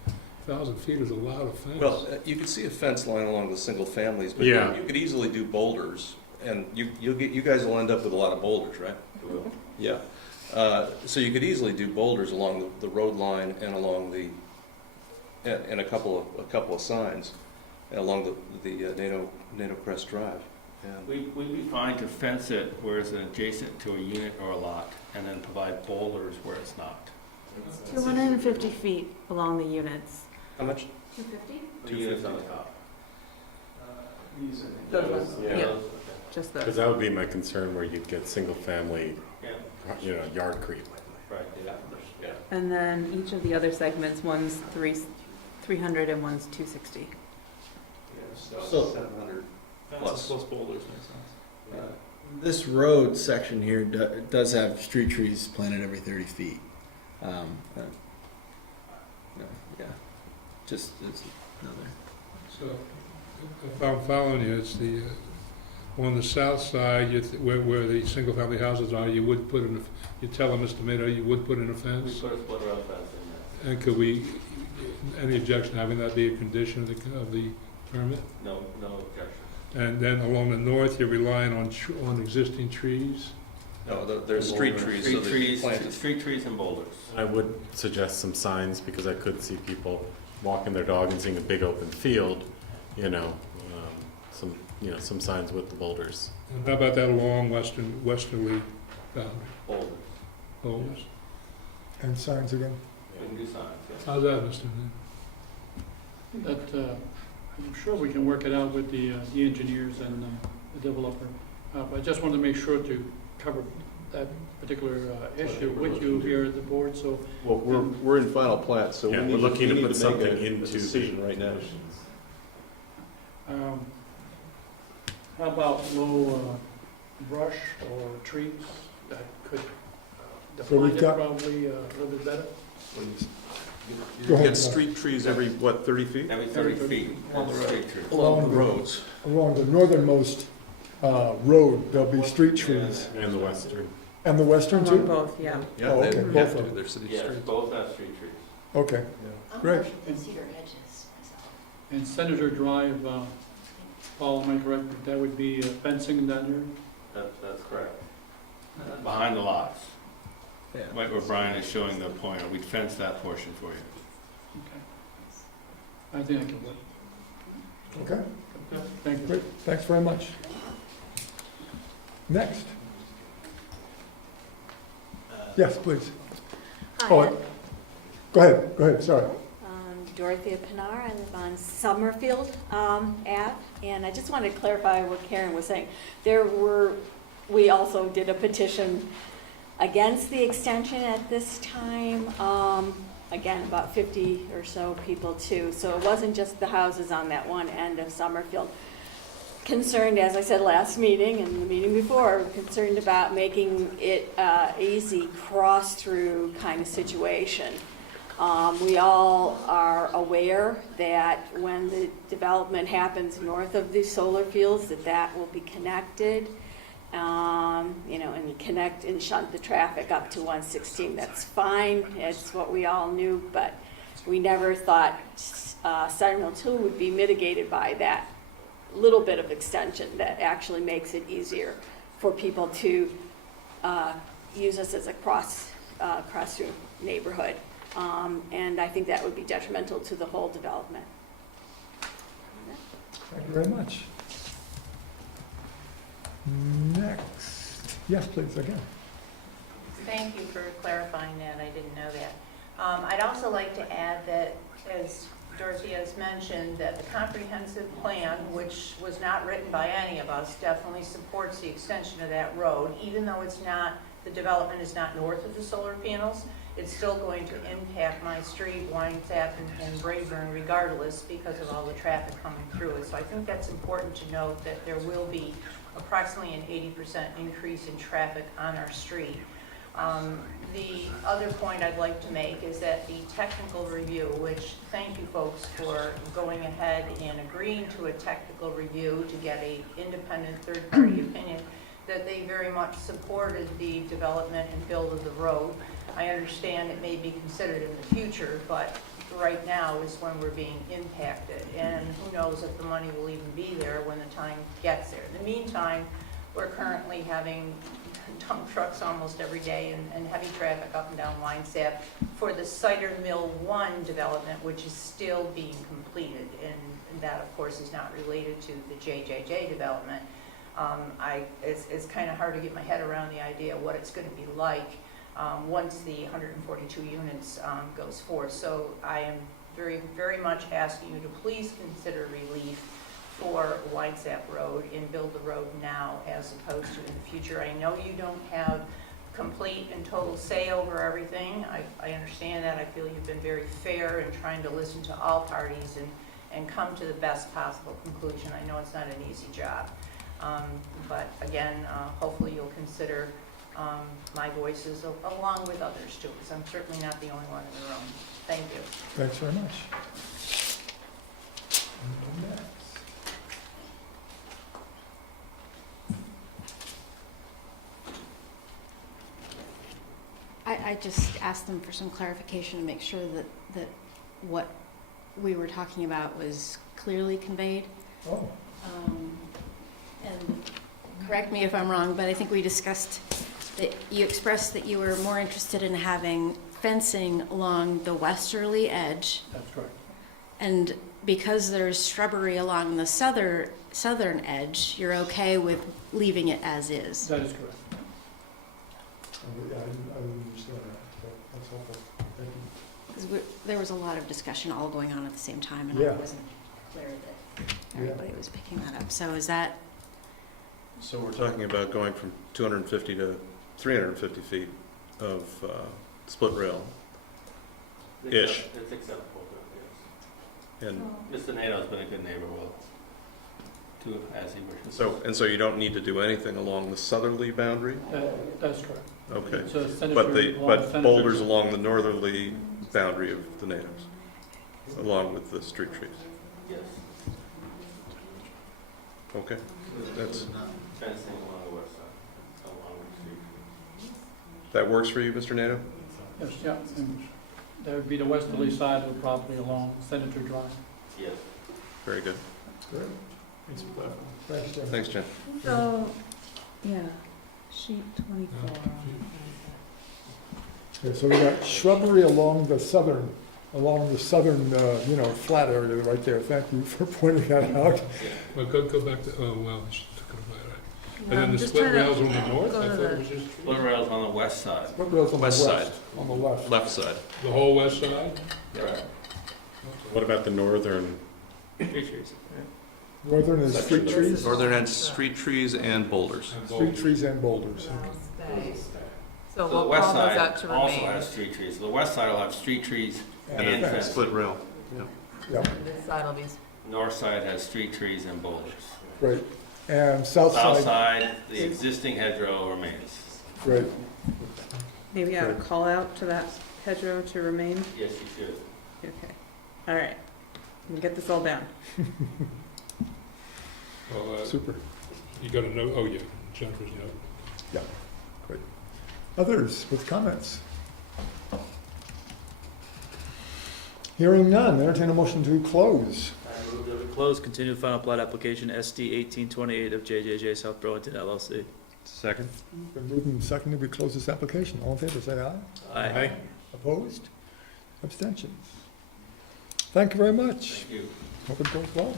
but 1,000 feet is a lot of fence. Well, you could see a fence line along the single families, but Yeah. you could easily do boulders, and you guys will end up with a lot of boulders, right? We will. Yeah. So you could easily do boulders along the road line and along and a couple of signs along the Nato Crest Drive. And We'd be fine to fence it where it's adjacent to a unit or a lot, and then provide boulders where it's not. 250 feet along the units. How much? 250? The units on the top. Those ones, yeah, just Because those. that would be my concern, where you'd get single-family, Yeah, yard creep. right, yeah. And then each of the other segments, one's 300 and one's 260. So- 700 Plus plus. boulders makes sense. This road section here does have street trees planted every 30 feet. Yeah, just, it's another. So, if I'm following you, it's the, on the south side, where the single-family houses are, you would put in, you tell them, Mr. Mayor, you would put in a We fence? put a split rail fence in And could we, any objection having that be a condition of the permit? there. No objection. And then along the north, you're relying on existing trees? No, there's street trees, so Street they trees, planted. street trees and boulders. I would suggest some signs, because I could see people walking their dog and seeing a big open field, some signs with the boulders. And how about that along westerly boundary, Boulders. boulders? And signs again. We can do signs, yeah. How's that, Mr. Mayor? That, I'm sure we can work it out with the engineers and the developer. But I just wanted to make sure to cover that particular issue with you here at the board, so Well, we're in final plat, so we Yeah, need we're looking to we need put make something a into decision the right now. how about low brush or trees that could So define we've it got- probably a little bit better? Go ahead, Get street trees every, 30 feet? Every 30 feet, Along the road. street trees. Along the roads. Along the northernmost road, there'll be street trees. And the western. And the western Along too? both, yeah. Yeah, Oh, they okay, have both to, of them. they're city Yes, streets. both have street trees. Okay, I'm Great. more to consider edges myself. And Senator Drive, Paul, am I correct, that would be fencing in that area? That's correct. Behind the lots. Yeah. Right where Brian is showing the pointer, we'd fence that portion for you. Okay. I think I can work. okay, Thank you. great, thanks very much. Next. Yes, please. Oh, go ahead, sorry. Dorothea Pinar, I live on Summerfield Ave, and I just wanted to clarify what Karen was saying. We also did a petition against the extension at this time, again, about 50 or so people too, so it wasn't just the houses on that one end of Summerfield. Concerned, as I said last meeting and the meeting before, concerned about making it easy cross-through kind of situation. We all are aware that when the development happens north of the solar fields, that will be connected, and you connect and shunt the traffic up to 116. That's fine. It's what we all knew, but we never thought Cider Mill 2 would be mitigated by that little bit of extension that actually makes it easier for people to use us as a cross-through neighborhood. And I think that would be detrimental to the whole development. Thank you very much. Next. Yes, please, again. Thank you for clarifying that, I didn't know that. I'd also like to add that, as Dorothy has mentioned, that the comprehensive plan, which was not written by any of us, definitely supports the extension of that road, even though it's not, the development is not north of the solar panels. It's still going to impact my street, Winesap and Brayburn regardless, because of all the traffic coming through it. So I think that's important to note, that there will be approximately an 80% increase in traffic on our street. The other point I'd like to make is that the technical review, which thank you folks for going ahead and agreeing to a technical review to get an independent third-party opinion, that they very much supported the development and build of the road. I understand it may be considered in the future, but right now is when we're being impacted. And who knows if the money will even be there when the time gets there. In the meantime, we're currently having dump trucks almost every day and heavy traffic up and down Winesap for the Cider Mill 1 development, which is still being completed. And that, of course, is not related to the JJJ development. It's kind of hard to get my head around the idea of what it's going to be like once the 142 units goes forth. So I am very, very much asking you to please consider relief for Winesap Road and build the road now as opposed to in the future. I know you don't have complete and total say over everything. I understand that. I feel you've been very fair in trying to listen to all parties and come to the best possible conclusion. I know it's not an easy job. But again, hopefully you'll consider my voices along with others too, because I'm certainly not the only one in the room. Thank you. Thanks very much. I just asked them for some clarification to make sure that what we were talking about was clearly conveyed. Oh, And correct me if I'm wrong, but I think we discussed that you expressed that you were more interested in having fencing along the westerly edge. That's correct. And because there's shrubbery along the southern edge, you're okay with leaving it as is. That is correct. yeah, I didn't understand that, so that's helpful. Thank you. 'Cause there was a lot of discussion all going on at the same time, and Yeah. I wasn't clear that everybody was picking that up. So is that, So we're talking about going from 250 to 350 feet of split rail. Ish. It's acceptable, yes. And Mr. Nato's been a good neighbor, too, as he wishes. so you don't need to do anything along the southerly boundary? That's correct. Okay. So Senator- But along Senator- boulders along the northerly boundary of the natives, along with the street trees? Yes. Okay. That's, Fencing along the west side, along the street. that works for you, Mr. Nato? Yes, yeah. And that would be the westerly side of the property along Senator Drive. Yes. Very good. Great. Thanks for that. Thanks, Jim. Thanks, Jen. So, yeah, sheet 24. Okay, so we got shrubbery along the southern, flat area right there. Thank you for pointing that out. Well, go back to, oh, well, I should have come by that. And I'm then the just split trying to rails on the north, go I to thought the- it was just Split rails on the west side. What rail's on the West west? side. On the left. Left side. the whole west side? Right. What about the northern? Northern is street trees? Northern end, street trees and boulders. Street trees and boulders. So the we'll west call those side out to also remain. has street trees. The west side will have street trees And and a fence. fence. Split rail. Yep, This side will be, North side has street trees and boulders. great. And south South side, side, the existing hedgerow remains. great. maybe I would call out to that hedgerow to remain. Yes, you should. Okay, all right. We'll get this all down. Well, Super. you got a note, oh, yeah, Jennifer's note. Great. Others with comments? Hearing none, entertain a motion to close. I move that we close continued final plat application SD 1828 of JJJ South Burlington LLC. Second. Been moved and seconded, we close this application. All in favor, say aye. Aye. Opposed? Abstentions? Thank you very much. Thank you. Hope it goes well.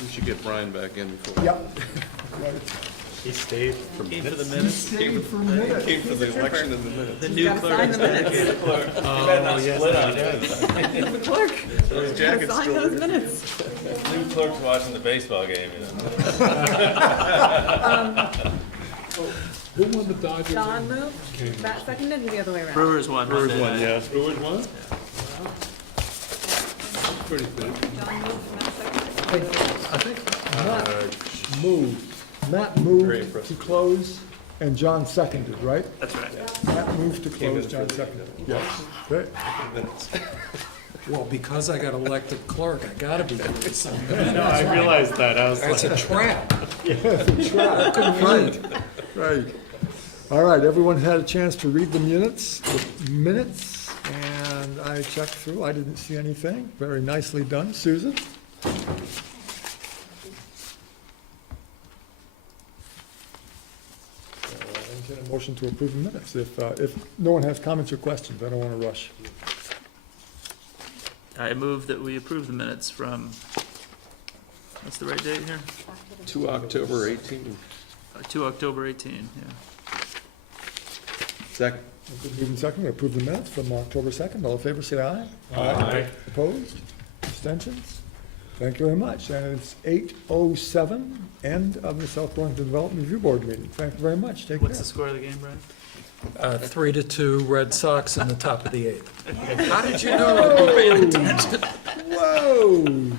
We should get Brian back in before. Yeah. Right. He stayed for Came for the minutes. Stay for a minute. Came for the election and the minutes. The new Gotta clerk sign is the minutes. dedicated clerk. Oh, yes, The clerk, His gotta jacket's sign still those there. minutes. New clerk's watching the baseball game, you know. Who won the Dodgers? Don moved, Matt seconded, or the other way around? Brewers won Monday night. yeah. Brewers won? Pretty big. Don moved, Matt seconded. I think Matt moved to close, and John seconded, right? That's right. Matt moved to close, John seconded. Yes, great. Well, because I got elected clerk, I gotta be doing something. No, I realized that. I was That's like, a trap. Right, right. All right, everyone had a chance to read the minutes, and I checked through, I didn't see anything. Very nicely done, Susan. Entertain a motion to approve the minutes, if no one has comments or questions, I don't want to rush. I move that we approve the minutes from, what's the right date here? 2 October 18. 2 October 18, yeah. Second. Moved and seconded, we approve the minutes from October 2nd. All in favor, say aye. Aye. Opposed? Abstentions? Thank you very much. And it's 8:07, end of the South Burlington Development Review Board meeting. Thank you very much. Take care. What's the score of the game, Brian? 3-2 Red Sox in the top of the 8th. How did you know? You were paying attention. Whoa!